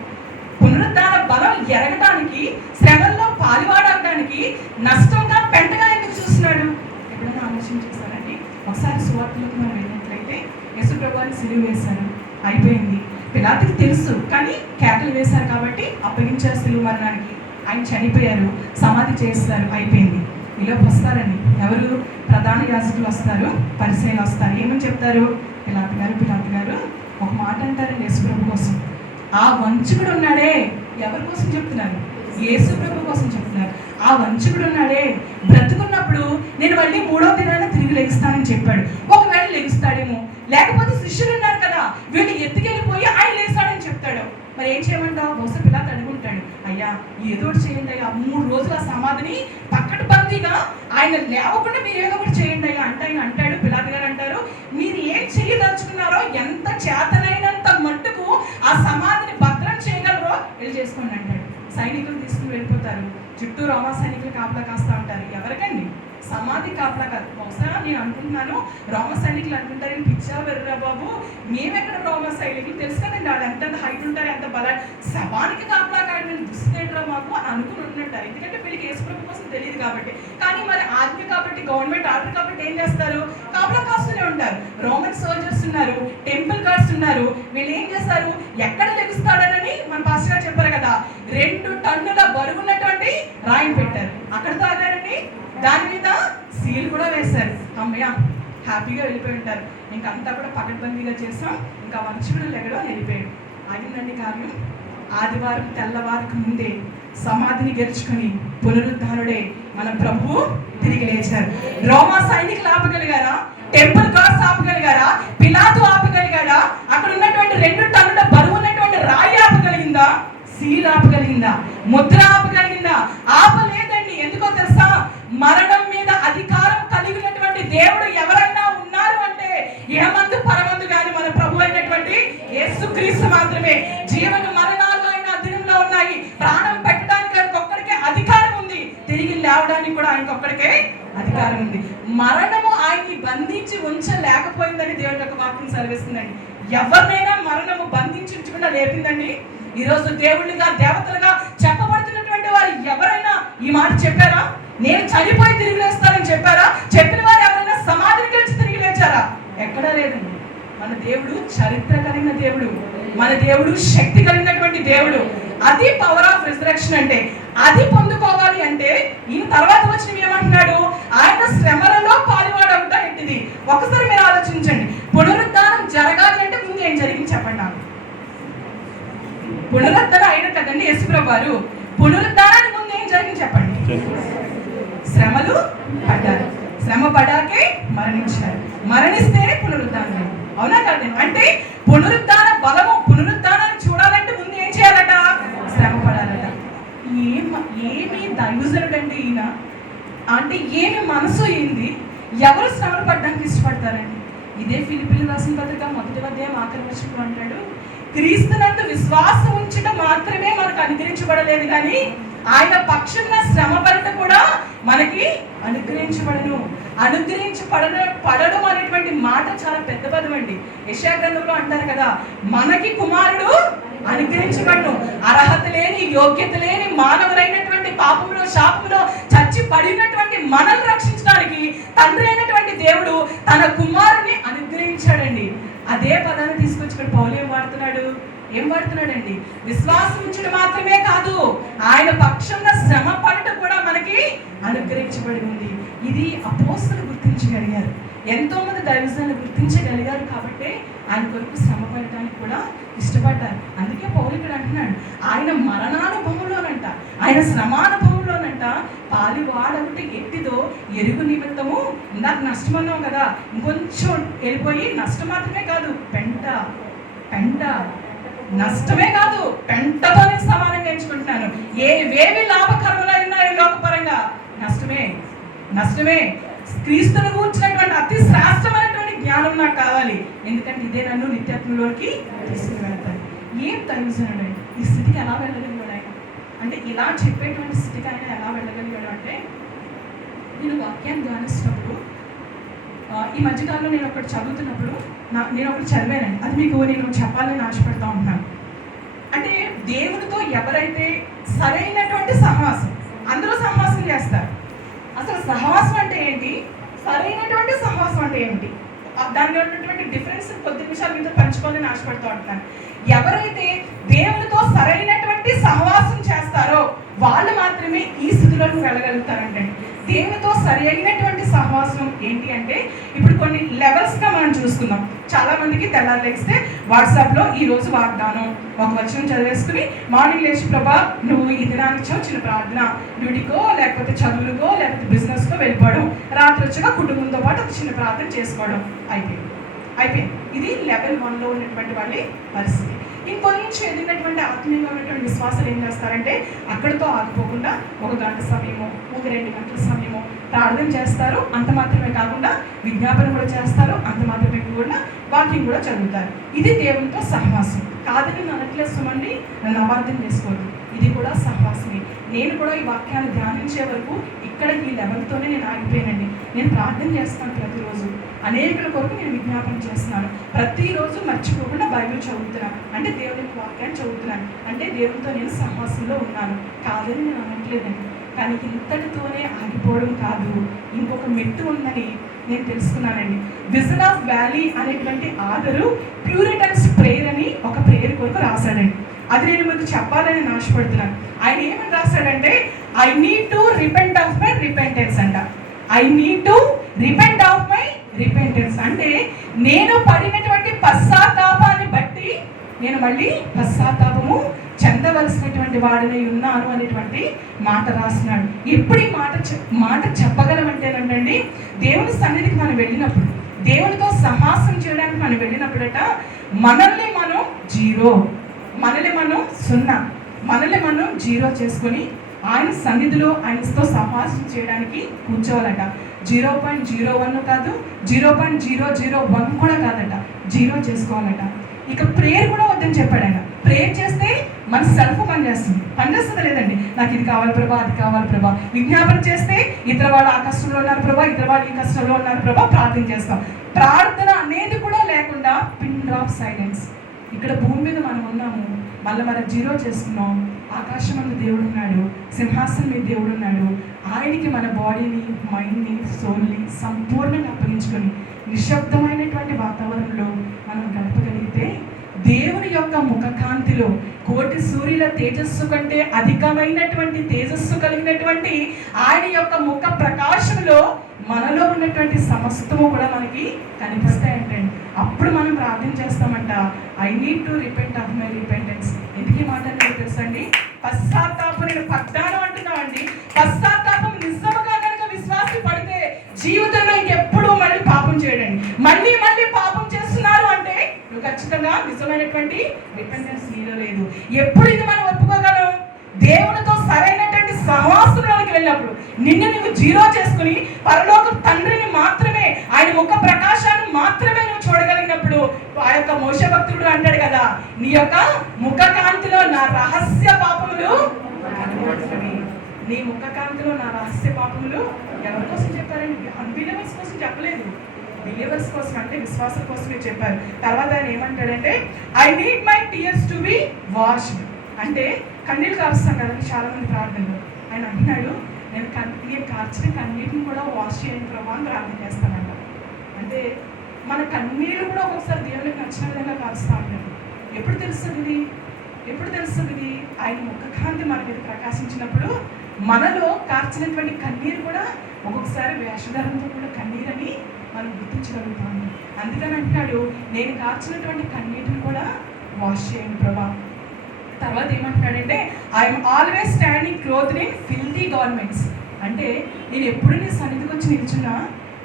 పునరుద్ధాన బలం ఎరగడానికి, శ్రమల్లో పాలివాడడానికి నష్టంగా పెంటగా ఎందుకు చూస్తున్నాడు? ఎప్పుడైనా ఆలోచన చేశారండి? ఒకసారి సువార్తలకు మనం వెళ్ళినట్లయితే యేసు ప్రభువుని సిలువ వేశారు, అయిపోయింది. పిలాతుకి తెలుసు, కానీ కేకలు వేశారు కాబట్టి అప్పగించారు సిలువ మరణానికి. ఆయన చనిపోయారు, సమాధి చేస్తారు, అయిపోయింది. ఈలోపు వస్తారండి ఎవరు? ప్రధాన యాజకులు వస్తారు, పరిసయ్యులు వస్తారు. ఏమని చెప్తారు? పిలాతు గారు ఒక మాట అంటారండి యేసు ప్రభు కోసం. ఆ వంచకుడు ఉన్నాడే, ఎవరి కోసం చెప్తున్నారు? యేసు ప్రభు కోసం చెప్తున్నారు. ఆ వంచకుడు ఉన్నాడే, బ్రతుకున్నప్పుడు నేను మళ్ళీ 3వ దినాన తిరిగి లెగుస్తానని చెప్పాడు. ఒకవేళ లెగుస్తాడేమో, లేకపోతే శిష్యులు ఉన్నారు కదా, వీళ్ళు ఎత్తుకెళ్ళిపోయి ఆయన లేస్తాడని చెప్తాడు. మరి ఏం చేయమంటావు? బహుశా పిలాతు అడుగుంటాడు, అయ్యా ఏదో ఒకటి చేయండి అయ్యా, 3 రోజుల సమాధిని పక్కటబందీగా ఆయన లేవకుండా మీరు ఏదో ఒకటి చేయండి అయ్యా అంటే ఆయన అంటాడు, పిలాతు గారు అంటారు, మీరు ఏం చేయదలుచుకున్నారో, ఎంత చేతనైనంత మట్టుకు ఆ సమాధిని భద్రం చేయగలరో వెళ్ళి చేసుకోండి అంటాడు. సైనికులు తీసుకుని వెళ్ళిపోతారు, చుట్టూ రోమా సైనికులు కాపలా కాస్తా ఉంటారు. ఎవరికండి? సమాధి కాపలా కాదు. బహుశా నేను అనుకుంటున్నాను రోమ సైనికులు అనుకుంటారు, పిచ్చా వెర్రా బాబు, మేమెక్కడ రోమ సైనికులు తెలుసు కదండి, వాళ్ళు ఎంత హైట్ ఉంటారు, ఎంత బల, శవానికి కాపలా కాదు దుస్తులేట్రా మాకు అని అనుకుని ఉంటుంటారు. ఎందుకంటే వీళ్ళకి యేసు ప్రభు కోసం తెలియదు కాబట్టి. కానీ మరి ఆజ్ఞ కాబట్టి, గవర్నమెంట్ ఆర్డర్ కాబట్టి ఏం చేస్తారు? కాపలా కాస్తూనే ఉంటారు. రోమన్ సోల్జర్స్ ఉన్నారు, టెంపుల్ గార్డ్స్ ఉన్నారు. వీళ్ళు ఏం చేస్తారు? ఎక్కడ లెగుస్తాడనని మన పాస్టర్ గారు చెప్పారు కదా, 2 టన్నుల బరువున్నటువంటి రాయిని పెట్టారు. అక్కడతో ఆగారండి, దాని మీద సీల్ కూడా వేశారు. అమ్మయ్య హ్యాపీగా వెళ్ళిపోయి ఉంటారు. ఇంకా అంతా కూడా పకడ్బందీగా చేసాం, ఇంకా వంచుకుని లెగడం వెళ్ళిపోయాడు. అయిందండి కార్యం. ఆదివారం తెల్లవారికి ముందే సమాధిని గెలుచుకుని పునరుద్ధానుడే మన ప్రభువు తిరిగి లేచారు. రోమా సైనికులు ఆపగలిగారా? Temple guards ఆపగలిగారా? పిలాతు ఆపగలిగాడా? అక్కడ ఉన్నటువంటి 2 టన్నుల బరువు ఉన్నటువంటి రాయి ఆపగలిగిందా? సీల్ ఆపగలిగిందా? ముద్ర ఆపగలిగిందా? ఆపలేదండి. ఎందుకో తెలుసా? మరణం మీద అధికారం కలిగినటువంటి దేవుడు ఎవరైనా ఉన్నారు అంటే ఇహమందు పరమందు కానీ మన ప్రభు అయినటువంటి యేసుక్రీస్తు మాత్రమే. జీవన మరణాలు ఆయన అధీనంలో ఉన్నాయి. ప్రాణం పెట్టడానికి ఆయనకు ఒక్కడికే అధికారం ఉంది, తిరిగి లేవడానికి కూడా ఆయనకు ఒక్కడికే అధికారం ఉంది. మరణము ఆయన్ని బంధించి ఉంచలేకపోయిందని దేవుని యొక్క వాక్యం సెలవిస్తుందండి. ఎవరినైనా మరణము బంధించి ఉంచకుండా లేపిందండి. ఈరోజు దేవుళ్ళుగా, దేవతలుగా చెప్పబడుతున్నటువంటి వారు ఎవరైనా ఈ మాట చెప్పారా? నేను చనిపోయి తిరిగి లేస్తానని చెప్పారా? చెప్పిన వారు ఎవరైనా సమాధిని గెలిచి తిరిగి లేచారా? ఎక్కడా లేదండి. మన దేవుడు చరిత్ర కలిగిన దేవుడు, మన దేవుడు శక్తి కలిగినటువంటి దేవుడు. అది పవర్ ఆఫ్ రిజరెక్షన్ అంటే. అది పొందుకోవాలి అంటే ఈ తర్వాత వచ్చిన ఏమంటున్నాడు, ఆయన శ్రమలలో పాలువాడవుతా ఏంటిది. ఒకసారి మీరు ఆలోచించండి, పునరుద్ధానం జరగాలి అంటే ముందు ఏం జరిగింది చెప్పండి నాకు. పునరుద్ధరణ అయిన కదండి యేసుప్రభు వారు. పునరుద్ధానానికి ముందు ఏం జరిగింది చెప్పండి. శ్రమలు పడ్డారు, శ్రమ పడాకే మరణించారు, మరణిస్తేనే పునరుద్ధానం. అవునా కాదు? అంటే పునరుద్ధాన బలము, పునరుద్ధానాన్ని చూడాలంటే ముందు ఏం చేయాలట, శ్రమ పడాలట. ఏమి దైవజనుడండి ఈయన, అంటే ఏమి మనసు ఏంది, ఎవరు శ్రమలు పడడానికి ఇష్టపడతారండి. ఇదే ఫిలిప్పీలు రాసిన పత్రిక 1వ అధ్యాయం 8వ వచనంలో అంటాడు, క్రీస్తునందు విశ్వాసం ఉంచడం మాత్రమే మనకు అనుగ్రహించబడలేదు కానీ ఆయన పక్షంగా శ్రమ పడట కూడా మనకి అనుగ్రహించబడను. పడడం అనేటువంటి మాట చాలా పెద్ద పదం అండి. యెషయా గ్రంథంలో అంటారు కదా, మనకి కుమారుడు అనుగ్రహించబడను. అర్హత లేని, యోగ్యత లేని మానవులైనటువంటి పాపంలో, శాపంలో చచ్చి పడినటువంటి మనల్ని రక్షించడానికి తండ్రి అయినటువంటి దేవుడు తన కుమారుని అనుగ్రహించాడండి. అదే పదాన్ని తీసుకొచ్చి ఇక్కడ పౌలు ఏం వాడుతున్నాడండి, విశ్వాసం ఉంచడం మాత్రమే కాదు, ఆయన పక్షంగా శ్రమ పడటం కూడా మనకి అనుగ్రహించబడి ఉంది. ఇది అపోస్తలు గుర్తించగలిగారు, ఎంతో మంది దైవజనులు గుర్తించగలిగారు కాబట్టి ఆయన కొరకు శ్రమ పడటానికి కూడా ఇష్టపడ్డారు. అందుకే పౌలు ఇక్కడ అంటున్నాడు, ఆయన మరణానుభవంలోనంట, ఆయన శ్రమానుభవంలోనంట పాలువాడొకటి ఎట్టిదో ఎరుగు నిమిత్తము. ఇందాక నష్టం అన్నాం కదా, ఇంకొంచెం వెళ్ళిపోయి నష్టం మాత్రమే కాదు, పెంట నష్టమే కాదు, పెంటతో నేను సమానంగా ఎంచుకుంటున్నాను. ఏవేవి లాభకరములైనా లోకపరంగా నష్టమే. క్రీస్తును కూర్చున్నటువంటి అతి శ్రేష్టమైనటువంటి జ్ఞానం నాకు కావాలి, ఎందుకంటే ఇదే నన్ను నిత్యాత్మలోకి తీసుకుని వెళ్తాను. ఏం దైవజనుడు ఈ స్థితికి ఎలా వెళ్ళగలిగాడు ఆయన, అంటే ఇలా చెప్పేటువంటి స్థితికి ఆయన ఎలా వెళ్ళగలిగాడు అంటే, నేను వాక్యాన్ని ధ్యానిస్తున్నప్పుడు ఈ మధ్యకాలంలో నేను ఒకటి చదువుతున్నప్పుడు నేను ఒకటి చదివానండి, అది మీకు నేను చెప్పాలని ఆశపడతా ఉంటున్నాను. అంటే దేవునితో ఎవరైతే సరైనటువంటి సహవాసం, అందరూ సహవాసం చేస్తారు, అసలు సహవాసం అంటే ఏంటి, సరైనటువంటి సహవాసం అంటే ఏంటి, దానిలో ఉన్నటువంటి డిఫరెన్స్ కొద్ది నిమిషాలు మీతో పంచుకోవాలని ఆశపడుతూ ఉంటున్నాను. ఎవరైతే దేవునితో సరైనటువంటి సహవాసం చేస్తారో వాళ్ళు మాత్రమే ఈ స్థితిలోకి వెళ్ళగలుగుతారంటే. దేవునితో సరి అయినటువంటి సహవాసం ఏంటి అంటే, ఇప్పుడు కొన్ని లెవెల్స్గా మనం చూసుకుందాం. చాలా మందికి తెల్లారి లేస్తే వాట్సాప్లో ఈరోజు వాగ్దానం ఒక వచనం చదివేసుకుని మార్నింగ్ లేచి, ప్రభా నువ్వు ఈ దినానికి చిన్న ప్రార్థన, డ్యూటీకో లేకపోతే చదువులకో లేకపోతే బిజినెస్కో వెళ్ళిపోవడం, రాత్రి వచ్చగా కుటుంబంతో పాటు ఒక చిన్న ప్రార్థన చేసుకోవడం, అయిపోయింది. ఇది లెవెల్ 1లో ఉన్నటువంటి వాళ్ళ పరిస్థితి. ఇంకొంచెం ఎదిగినటువంటి ఆత్మీయంగా ఉన్నటువంటి విశ్వాసాలు ఏం చేస్తారంటే, అక్కడితో ఆగిపోకుండా 1 గంట సమయమో 2 గంటల సమయమో ప్రార్థన చేస్తారు. అంత మాత్రమే కాకుండా విజ్ఞాపన కూడా చేస్తారు, అంత మాత్రమే కూడా వాక్యం కూడా చదువుతారు. ఇది దేవునితో సహవాసం కాదని అనట్లేదు సుమండి, నన్ను అపార్థం చేసుకోవద్దు, ఇది కూడా సహవాసమే. నేను కూడా ఈ వాక్యాన్ని ధ్యానించే వరకు ఇక్కడ ఈ లెవెల్తోనే నేను ఆగిపోయానండి. నేను ప్రార్థన చేస్తాను ప్రతిరోజు, అనేకుల కొరకు నేను విజ్ఞాపన చేస్తున్నాను, ప్రతిరోజు మర్చిపోకుండా బైబిల్ చదువుతున్నాను, అంటే దేవుని వాక్యాన్ని చదువుతున్నాను, అంటే దేవునితో నేను సహవాసంలో ఉన్నాను కాదని నేను అనట్లేదండి. కానీ ఇంతటితోనే ఆగిపోవడం కాదు, ఇంకొక మెట్టు ఉందని నేను తెలుసుకున్నానండి. విజన్ ఆఫ్ వ్యాలీ అనేటువంటి ఆథరు ప్యూరిటన్స్ ప్రేయర్ అని ఒక ప్రేయర్ కొరకు రాశాడండి. అది నేను మీకు చెప్పాలని ఆశపడుతున్నాను. ఆయన ఏమని రాశాడంటే, I need to repent of my repentance అంట. I need to repent of my repentance అంటే నేను పడినటువంటి పశ్చాత్తాపాన్ని బట్టి నేను మళ్ళీ పశ్చాత్తాపము చెందవలసినటువంటి వాడిని ఉన్నాను అనేటువంటి మాట రాస్తున్నాడు. ఎప్పుడు ఈ మాట చెప్పగలమంటేనండి, దేవుని సన్నిధికి మనం వెళ్ళినప్పుడు, దేవునితో సమాసం చేయడానికి మనం వెళ్ళినప్పుడట మనల్ని మనం జీరో, మనల్ని మనం 0, మనల్ని మనం జీరో చేసుకొని ఆయన సన్నిధిలో ఆయనతో సమాసం చేయడానికి కూర్చోవాలట. 0.01 కాదు, 0.001 కూడా కాదట, జీరో చేసుకోవాలట. ఇక ప్రేయర్ కూడా వద్దని చెప్పాడు ఆయన. ప్రేయర్ చేస్తే మన సెల్ఫ్ పనిచేస్తుంది లేదండి, నాకు ఇది కావాలి ప్రభా, అది కావాలి ప్రభా. విజ్ఞాపన చేస్తే ఇతర వాళ్ళు ఆ కష్టంలో ఉన్నారు ప్రభా, ఇతర వాళ్ళు ఈ కష్టంలో ఉన్నారు ప్రభా, ప్రార్థన చేస్తాం. ప్రార్థన అనేది కూడా లేకుండా పిన్ డ్రాప్ సైలెన్స్. ఇక్కడ భూమి మీద మనం ఉన్నాము, మళ్ళీ మనం జీరో చేస్తున్నాం. ఆకాశం మీద దేవుడు ఉన్నాడు, సింహాసనం మీద దేవుడు ఉన్నాడు. ఆయనకి మన బాడీని, మైండ్ని, సోల్ని సంపూర్ణంగా అప్పగించుకొని నిశ్శబ్దమైనటువంటి వాతావరణంలో మనం గడపగలిగితే దేవుని యొక్క ముఖకాంతిలో, కోటి సూర్యుల తేజస్సు కంటే అధికమైనటువంటి తేజస్సు కలిగినటువంటి ఆయన యొక్క ముఖ ప్రకాశంలో మనలో ఉన్నటువంటి సమస్తము కూడా మనకి కనిపిస్తాయంటండి. అప్పుడు మనం ప్రార్థన చేస్తామంట, I need to repent of my repentance. ఎందుకు మాట తెలుసండి? పశ్చాత్తాపం నేను పడ్డాను అంటున్నామండి. పశ్చాత్తాపం నిజంగా కనుక విశ్వాసి పడితే జీవితంలో ఇంకెప్పుడు మళ్ళీ పాపం చేయడండి. మళ్ళీ పాపం చేస్తున్నారు అంటే నువ్వు ఖచ్చితంగా నిజమైనటువంటి రిపెంటెన్స్ నీలో లేదు. ఎప్పుడు ఇది మనం ఒప్పుకోగలం? దేవునితో సరైనటువంటి సహవాసంలోకి వెళ్ళినప్పుడు, నిన్ను నువ్వు జీరో చేసుకుని పరలోక తండ్రిని మాత్రమే, ఆయన ముఖ ప్రకాశాన్ని మాత్రమే నువ్వు చూడగలిగినప్పుడు, ఆ యొక్క మోషే భక్తుడు అంటాడు కదా, నీ యొక్క ముఖ కాంతిలో నా రహస్య పాపములు, నీ ముఖ కాంతిలో నా రహస్య పాపములు. ఎవరి కోసం చెప్పారండి? అన్బిలీవర్స్ కోసం చెప్పలేదు, బిలీవర్స్ కోసం, అంటే విశ్వాసం కోసమే చెప్పారు. తర్వాత ఆయన ఏమంటాడంటే, I need my tears to be washed. అంటే కన్నీళ్ళు కారుస్తాం కదండి చాలా మంది ప్రార్థనలు. ఆయన అంటున్నాడు, నేను కార్చిన కన్నీటిని కూడా వాష్ చేయని ప్రభావం అని ప్రార్థన చేస్తానంట. అంటే మన కన్నీళ్ళు కూడా ఒక్కొక్కసారి దేవునికి నచ్చిన విధంగా కారుస్తూ ఉంటాడు. ఎప్పుడు తెలుస్తుంది ఇది? ఆయన ముఖకాంతి మన మీద ప్రకాశించినప్పుడు మనలో కార్చినటువంటి కన్నీరు కూడా ఒక్కొక్కసారి వేషధారంతో కూడా కన్నీరని మనం గుర్తించగలుగుతాము. అందుకని అంటున్నాడు, నేను కార్చినటువంటి కన్నీటిని కూడా వాష్ చేయండి ప్రభా. తర్వాత ఏమంటున్నాడంటే, I'm always standing clothed in filthy garments. అంటే నేను ఎప్పుడు నీ సన్నిధికి వచ్చి నిల్చున్నా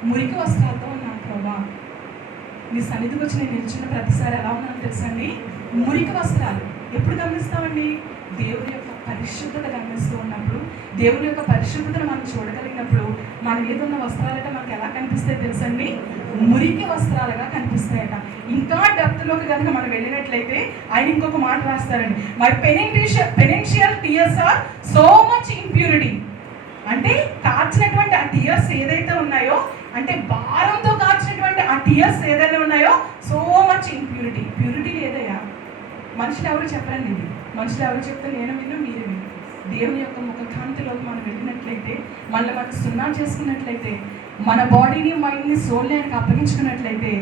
మురికి వస్త్రాలతో ఉన్నాను ప్రభా. నీ సన్నిధికి వచ్చి నేను నిల్చున్న ప్రతిసారి ఎలా ఉన్నాను తెలుసండి? మురికి వస్త్రాలు. ఎప్పుడు గమనిస్తామండి? దేవుని యొక్క పరిశుద్ధత గమనిస్తూ ఉన్నప్పుడు, దేవుని యొక్క పరిశుద్ధతను మనం చూడగలిగినప్పుడు మన మీద ఉన్న వస్త్రాలట మనకు ఎలా కనిపిస్తాయి తెలుసండి? మురికి వస్త్రాలుగా కనిపిస్తాయట. ఇంకా డెప్త్లోకి కనుక మనం వెళ్ళినట్లయితే ఆయన ఇంకొక మాట రాస్తారండి, my penitential tears are so much impurity. అంటే కార్చినటువంటి ఆ టీయర్స్ ఏదైతే ఉన్నాయో, అంటే భారంతో కార్చినటువంటి ఆ టీయర్స్ ఏదైతే ఉన్నాయో, సో మచ్ ఇంప్యూరిటీ. ప్యూరిటీ లేదయ్యా. మనుషులు ఎవరు చెప్పరండి ఇది. మనుషులు ఎవరు చెప్తే నేను విను, మీరు విను. దేవుని యొక్క ముఖకాంతిలోకి మనం వెళ్ళినట్లయితే, మళ్ళీ మనం సున్నా చేసుకున్నట్లయితే, మన బాడీని మైండ్ని సోల్ని ఆయనకు అప్పగించుకున్నట్లయితే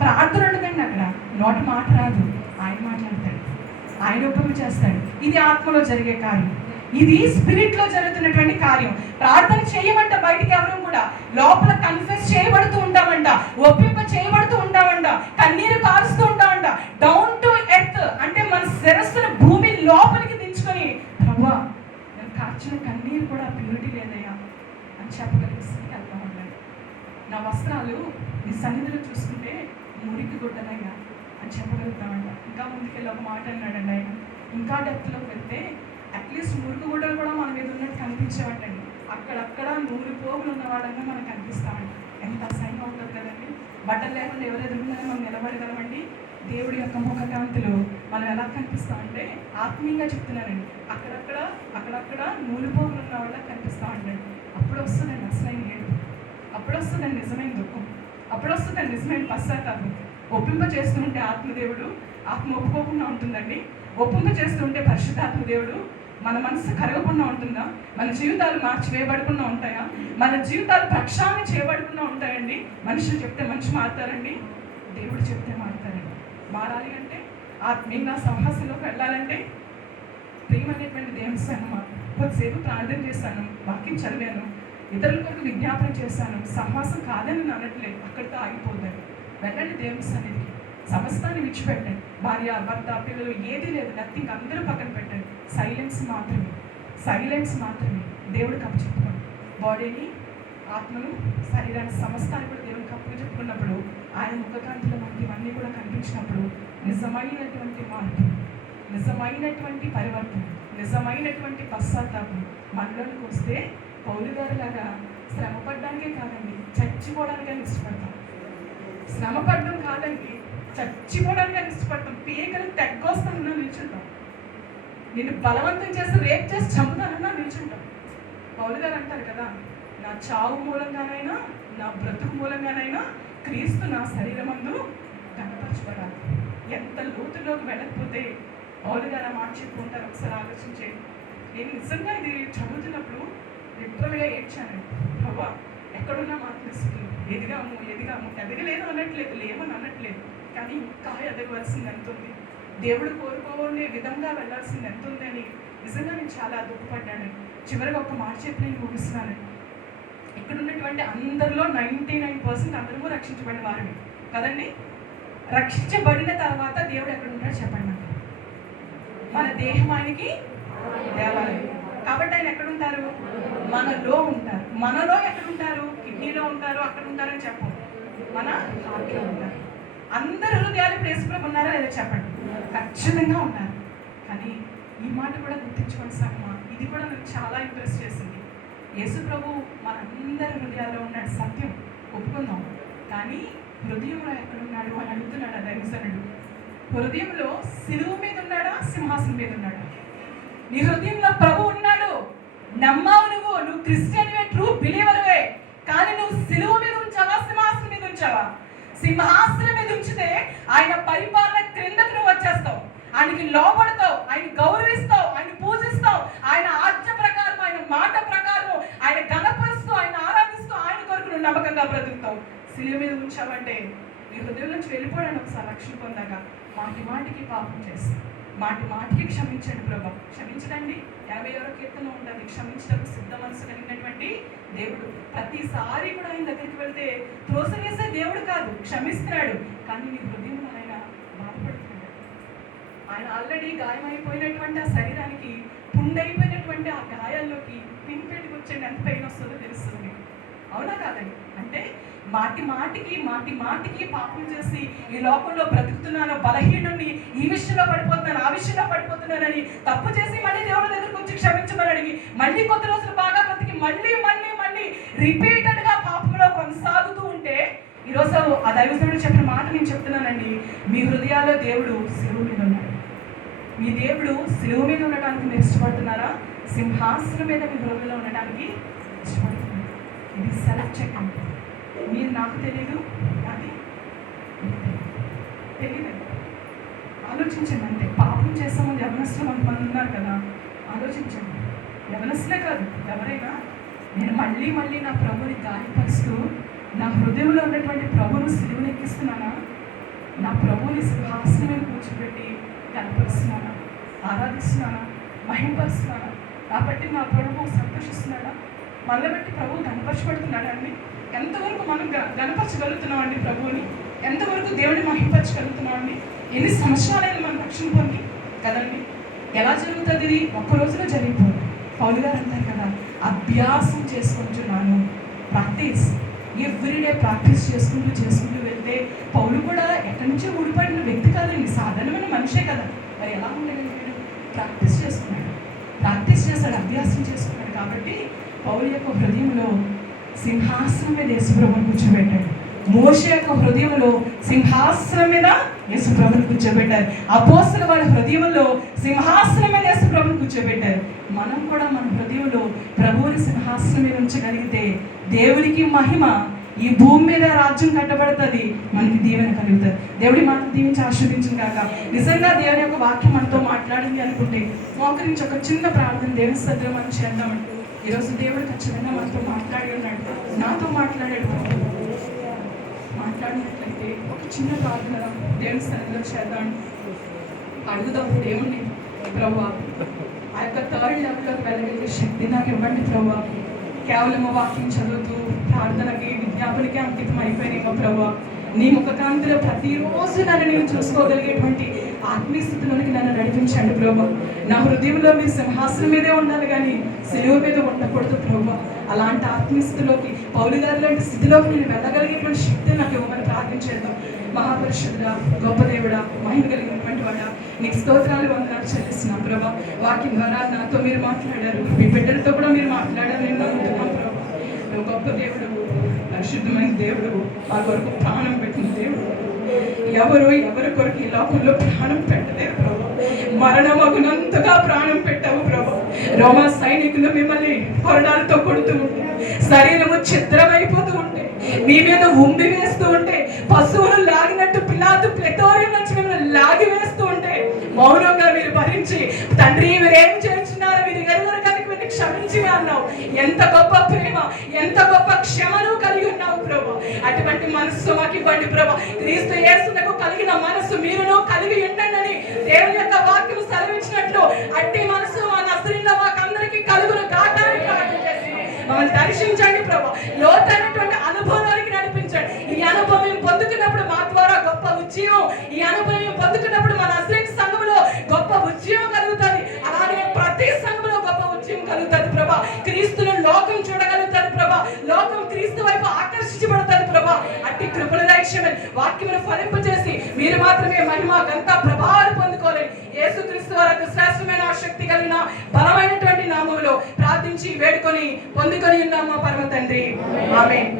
ప్రార్థన ఉండదండి. అక్కడ నోటి మాట రాదు, ఆయన మాట్లాడతాడు, ఆయన ఉపయోగం చేస్తాడు. ఇది ఆత్మలో జరిగే కార్యం, ఇది స్పిరిట్లో జరుగుతున్నటువంటి కార్యం. ప్రార్థన చేయమంట బయటికి ఎవరు కూడా, లోపల కన్ఫెస్ చేయబడుతూ ఉంటామంట, ఒప్పింప చేయబడుతూ ఉంటామంట, కన్నీరు కారుస్తూ ఉంటామంట. డౌన్ టు ఎర్త్ అంటే మన శిరస్సును భూమి లోపలికి దించుకొని, ప్రభువా నేను కార్చిన కన్నీరు కూడా ప్యూరిటీ లేదయ్యా అని చెప్పగలిగిస్తే వెళ్తా ఉన్నాడు. నా వస్త్రాలు నీ సన్నిధిలో చూసుకుంటే మురికి గుడ్డనయ్యా అని చెప్పగలుగుతామంట. ఇంకా ముందుకెళ్ళి ఒక మాట అన్నాడండి ఆయన. ఇంకా డెప్త్లోకి వెళ్తే అట్లీస్ట్ మురికి గుడ్డలు కూడా మన మీద ఉన్నట్టు కనిపించేవాటండి. అక్కడక్కడ నూరు పోగులు ఉన్నవాడన్నా మనకు కనిపిస్తామండి. ఎంత అసహ్యంగా ఉంటుంది కదండి. బట్టలు లేకుండా ఎవరు ఎదురుకుంటే మనం నిలబడగలమండి. దేవుడి యొక్క ముఖకాంతిలో మనం ఎలా కనిపిస్తామంటే, ఆత్మీయంగా చెప్తున్నానండి, అక్కడక్కడ నూరు పోగులు ఉన్న వాళ్ళకి కనిపిస్తా ఉంటాడు. అప్పుడు వస్తుందండి అసలైన ఏడు, అప్పుడు వస్తుందండి నిజమైన దుఃఖం, అప్పుడు వస్తుందండి నిజమైన పశ్చాత్తాపం. ఒప్పింప చేస్తుంటే ఆత్మదేవుడు, ఆత్మ ఒప్పుకోకుండా ఉంటుందండి. ఒప్పింప చేస్తుంటే పరిశుద్ధాత్మ దేవుడు, మన మనసు కరగకుండా ఉంటుందా? మన జీవితాలు మార్చివేయబడకుండా ఉంటాయా? మన జీవితాలు ప్రక్షాళన చేయబడకుండా ఉంటాయండి. మనుషులు చెప్తే మనిషి మారుతారండి, దేవుడు చెప్తే మారుతారండి. మారాలి అంటే, ఆత్మీయంగా సహవాసంలోకి వెళ్ళాలంటే, ప్రేమ అనేటువంటి దేవుని సన్నిధిలో కొద్దిసేపు ప్రార్థన చేశాను, వాక్యం చదివాను, ఇతరుల కొరకు విజ్ఞాపన చేశాను. సహవాసం కాదని అనట్లేదు, అక్కడితో ఆగిపోతాను. వెళ్ళండి దేవుని సన్నిధికి, సమస్తాన్ని విడిచిపెట్టండి. భార్య, భర్త, పిల్లలు ఏది లేదు, నథింగ్, అందరూ పక్కన పెట్టండి. సైలెన్స్ మాత్రమే దేవుడికి అప్పచెప్పుకోండి. బాడీని, ఆత్మను, శరీరాన్ని, సమస్తాన్ని కూడా దేవుడికి అప్పచెప్పుకున్నప్పుడు, ఆయన ముఖకాంతిలో మనకి ఇవన్నీ కూడా కనిపించినప్పుడు నిజమైనటువంటి మార్పు, నిజమైనటువంటి పరివర్తన, నిజమైనటువంటి పశ్చాత్తాపం మనలోకి వస్తే, పౌలు గారు లాగా శ్రమపడడానికే కాదండి, చచ్చిపోవడానికైనా ఇష్టపడతాం. శ్రమపడడం కాదండి, చచ్చిపోవడానికైనా ఇష్టపడతాం. పీకలు తెగ్గొస్తానన్నా నిల్చుంటాం. నేను బలవంతం చేసి రేప్ చేసి చంపుతానన్నా నిల్చుంటాం. పౌలు గారు అంటారు కదా, నా చావు మూలంగానైనా నా బ్రతుకు మూలంగానైనా క్రీస్తు నా శరీరమందు కనపరచబడాలి. ఎంత లోతులోకి వెళ్ళకపోతే పౌలు గారు ఆ మాట చెప్పుకుంటారు. ఒకసారి ఆలోచించేది. నేను నిజంగా ఇది చదువుతున్నప్పుడు లిటరల్గా ఏడ్చానండి. ప్రభా, ఎక్కడున్నా మాట్లాడుతుంది, ఎదిగాము, ఎదగలేదు అనట్లేదు, లేవని అనట్లేదు, కానీ ఇంకా ఎదగవలసింది అంటుంది. దేవుడు కోరుకోనే విధంగా వెళ్ళాల్సింది ఎంత ఉందని నిజంగా నేను చాలా దుఃఖపడ్డాను. చివరిగా ఒక మాట చెప్పి నేను ముగిస్తున్నాను. ఇక్కడ ఉన్నటువంటి అందరిలో 99% అందరూ రక్షించబడిన వారిని కదండి. రక్షించబడిన తర్వాత దేవుడు ఎక్కడ ఉంటాడు చెప్పండి నాకు. మన దేహం ఆయనకి దేవాలయం కాబట్టి ఆయన ఎక్కడ ఉంటారు? మనలో ఉంటారు. మనలో ఎక్కడ ఉంటారు? కిడ్నీలో ఉంటారు, అక్కడ ఉంటారని చెప్పు. మన హార్ట్లో ఉంటారు. అందరు హృదయాలు ఇప్పుడు యేసుప్రభు ఉన్నారా లేదా చెప్పండి. ఖచ్చితంగా ఉన్నారు. కానీ ఈ మాట కూడా గుర్తించుకోండి సమ్మా, ఇది కూడా నాకు చాలా ఇంప్రెస్ చేసింది. యేసుప్రభు మనందరి హృదయాల్లో ఉన్నాడు, సత్యం ఒప్పుకుందాం. కానీ హృదయంలో ఎక్కడున్నాడు అని అడుగుతున్నాడు ఆ దైవజనుడు. హృదయంలో సిలువ మీద ఉన్నాడా, సింహాసనం మీద ఉన్నాడా? నీ హృదయంలో ప్రభు ఉన్నాడు, నమ్మావు, నువ్వు క్రిస్టియన్వే, ట్రూ బిలీవర్వే. కానీ నువ్వు సిలువ మీద ఉంచావా, సింహాసనం మీద ఉంచావా? సింహాసనం మీద ఉంచితే ఆయన పరిపాలన క్రిందకు నువ్వు వచ్చేస్తావు, ఆయనకి లోబడతావు, ఆయన గౌరవిస్తావు, ఆయన పూజిస్తావు, ఆయన ఆజ్ఞ ప్రకారం, ఆయన మాట ప్రకారం ఆయన గణపరుస్తూ, ఆయన ఆరాధిస్తూ, ఆయన కొరకు నువ్వు నమ్మకంగా బ్రతుకుతావు. సిలువ మీద ఉంచావంటే నీ హృదయం నుంచి వెళ్ళిపోవడానికి ఒకసారి రక్షణ పొందాక మాటి మాటికి పాపం చేస్తావు, మాటి మాటికి క్షమించండి ప్రభు, క్షమించడండి. 51వ కీర్తన ఉండదు, క్షమించడానికి సిద్ధ మనసు కలిగినటువంటి దేవుడు. ప్రతిసారి కూడా ఆయన దగ్గరికి వెళ్తే త్రోసివేసే దేవుడు కాదు, క్షమిస్తున్నాడు. కానీ నీ హృదయం ఆయన బాధపడుతున్నాడు. ఆయన ఆల్రెడీ గాయమైపోయినటువంటి ఆ శరీరానికి, పుండైపోయినటువంటి ఆ గాయాల్లోకి పిన్ పెట్టుకొచ్చండి ఎంత పెయిన్ వస్తుందో తెలుస్తుంది. అవునా కాదండి? అంటే మాటి మాటికి పాపం చేసి ఈ లోకంలో బ్రతుకుతున్నాను, బలహీనుని, ఈ విషయంలో పడిపోతున్నాను, ఆ విషయంలో పడిపోతున్నానని తప్పు చేసి మళ్ళీ దేవుడి దగ్గరకు వచ్చి క్షమించమని అడిగి మళ్ళీ కొద్ది రోజులు బాగా బ్రతికి మళ్ళీ రిపీటెడ్గా పాపంలో కొనసాగుతూ ఉంటే ఈరోజు ఆ దైవజనుడు చెప్పిన మాట నేను చెప్తున్నానండి. మీ హృదయాల్లో దేవుడు సిలువ మీద ఉన్నాడు. మీ దేవుడు సిలువ మీద ఉండడానికి మీరు ఇష్టపడుతున్నారా? సింహాసనం మీద మీ హృదయంలో ఉండడానికి ఇష్టపడుతున్నారు. ఇది సెలెక్ట్ చెక్ అంటే మీరు నాకు తెలియదు, అది తెలియదు. ఆలోచించండి. అంటే పాపం చేస్తామని యవనస్తులు కొంతమంది ఉన్నారు కదా, ఆలోచించండి. యవనస్తులే కాదు, ఎవరైనా నేను మళ్ళీ నా ప్రభుని గాయపరుస్తూ నా హృదయంలో ఉన్నటువంటి ప్రభును సిలువను ఎక్కిస్తున్నానా? నా ప్రభుని సింహాసనం మీద కూర్చోబెట్టి కనపరుస్తున్నానా? ఆరాధిస్తున్నానా? మహింపరుస్తున్నానా? కాబట్టి నా ప్రభు సంతోషిస్తున్నాడా? మనల్ని బట్టి ప్రభువు కనపరచబడుతున్నాడా అండి? ఎంతవరకు మనం గనపరచగలుగుతున్నాం అండి ప్రభువుని? ఎంతవరకు దేవుడిని మహింపరచగలుగుతున్నాం అండి? ఎన్ని సంవత్సరాలైనా మనం రక్షణ పొంది కదండి. ఎలా జరుగుతుంది ఇది? ఒక్క రోజులో జరిగిపోదు. పౌలు గారు అంటారు కదా, అభ్యాసం చేసుకుంటున్నాను, ప్రాక్టీస్, ఎవ్రీడే ప్రాక్టీస్ చేసుకుంటూ వెళ్తే పౌలు కూడా ఎక్కడి నుంచో ఊడిపడిన వ్యక్తి కాదండి, సాధారణమైన మనిషే కదా. మరి ఎలా ఉండగలిగాడు? ప్రాక్టీస్ చేశాడు, అభ్యాసం చేసుకున్నాడు. కాబట్టి పౌలు యొక్క హృదయంలో సింహాసనం మీద యేసుప్రభుని కూర్చోబెట్టాడు. మోషే యొక్క హృదయంలో సింహాసనం మీద యేసుప్రభుని కూర్చోబెట్టారు. అపోస్తలుల వారి హృదయంలో సింహాసనం మీద యేసుప్రభుని కూర్చోబెట్టారు. మనం కూడా మన హృదయంలో ప్రభువుని సింహాసనం మీద ఉంచగలిగితే దేవునికి మహిమ, ఈ భూమి మీద రాజ్యం కట్టబడుతుంది, మనకి దీవెన కలుగుతుంది. దేవుడి మాట దీవించి ఆశీర్వదించిన కాక. నిజంగా దేవుని యొక్క వాక్యం మనతో మాట్లాడింది అనుకుంటే మోకరించి ఒక చిన్న ప్రార్థన దేవుని సన్నిధిలో మనం చేద్దామంటే, ఈరోజు దేవుడు ఖచ్చితంగా మనతో మాట్లాడి ఉన్నాడు, నాతో మాట్లాడాడు. మాట్లాడినట్లయితే ఒక చిన్న ప్రార్థన దేవుని సన్నిధిలో చేద్దాం, అడుగుదాం దేవుణ్ణి. ప్రభువా, ఆ యొక్క థర్డ్ లెవెల్లోకి వెళ్ళగలిగే శక్తి నాకు ఇవ్వండి ప్రభువా. కేవలం వాక్యం చదువుతూ ప్రార్థనకి, విజ్ఞాపనకి అంకితం అయిపోయినేమో ప్రభువా. నీ ముఖకాంతిలో ప్రతిరోజు నన్ను నేను చూసుకోగలిగేటువంటి ఆత్మీయ స్థితిలోనికి నన్ను నడిపించండి ప్రభువా. నా హృదయంలో మీరు సింహాసనం మీదే ఉండాలి కానీ సిలువ మీద ఉండకూడదు ప్రభువా. అలాంటి ఆత్మీయ స్థితిలోకి, పౌలు గారి లాంటి స్థితిలోకి నేను వెళ్ళగలిగేటువంటి శక్తి నాకు ఇవ్వమని ప్రార్థించేద్దాం. మహాపరిషుడా, గొప్ప దేవుడా, మహిమ కలిగినటువంటి వాడా, నీకు స్తోత్రాలు వందనాలు చెల్లిస్తున్నాం ప్రభా. వాక్యం ద్వారా నాతో మీరు మాట్లాడారు, మీ బిడ్డలతో కూడా మీరు మాట్లాడారు. నేను నమ్ముతున్నాం ప్రభా. నువ్వు గొప్ప దేవుడు, పరిశుద్ధమైన దేవుడు, వాళ్ళ కొరకు ప్రాణం పెట్టిన దేవుడు. ఎవరి కొరకు ఈ లోకంలో ప్రాణం పెట్టలేరు ప్రభా. మరణమగునంతగా ప్రాణం పెట్టావు ప్రభా. రోమా సైనికులు మిమ్మల్ని కొరడాలతో కొడుతూ ఉంటే, శరీరము ఛిద్రమైపోతూ ఉంటే, మీ మీద ఉమ్మి వేస్తూ ఉంటే, పశువులు లాగినట్టు పిలాతు ప్రెటోరియం నుంచి మిమ్మల్ని లాగి వేస్తూ ఉంటే మౌనంగా మీరు భరించి, తండ్రి మీరు ఏం చేస్తున్నారో మీరు ఎరువురు కనుక మీరు క్షమించి అన్నావు. ఎంత గొప్ప ప్రేమ, ఎంత గొప్ప క్షమను కలిగి ఉన్నావు ప్రభు. అటువంటి మనస్సు మాకు ఇవ్వండి ప్రభు. క్రీస్తు యేసునకు కలిగిన మనస్సు మీరును కలిగి ఉండండి. దేవుని యొక్క వాక్యం సెలవించినట్లు అట్టి మనసు మా నజరేయుడైన మాకందరికీ కలుగును గాక అని ప్రార్థన చేసి మమ్మల్ని దర్శించండి ప్రభు. లోతైనటువంటి అనుభవానికి నడిపించండి. ఈ అనుభవం పొందుతున్నప్పుడు మా ద్వారా గొప్ప ఉద్యమం, ఈ అనుభవం పొందుతున్నప్పుడు మన నజరేతు సంఘంలో గొప్ప ఉద్యమం కలుగుతుంది. అలానే ప్రతి సంఘంలో గొప్ప ఉద్యమం కలుగుతుంది ప్రభా. క్రీస్తును లోకం చూడగలుగుతుంది ప్రభా. లోకం క్రీస్తు వైపు ఆకర్షించబడుతుంది ప్రభా. అట్టి కృపణ దైక్షమని వాక్యమును ఫలింపజేసి మీరు మాత్రమే మహిమ ఘనత ప్రభావాలు పొందుకోలేదు. యేసుక్రీస్తు వారికి శ్రేష్టమైన ఆసక్తి కలిగిన బలమైనటువంటి నామములో ప్రార్థించి వేడుకొని పొందుకొని ఉన్నాము పరమ తండ్రి. ఆమేన్.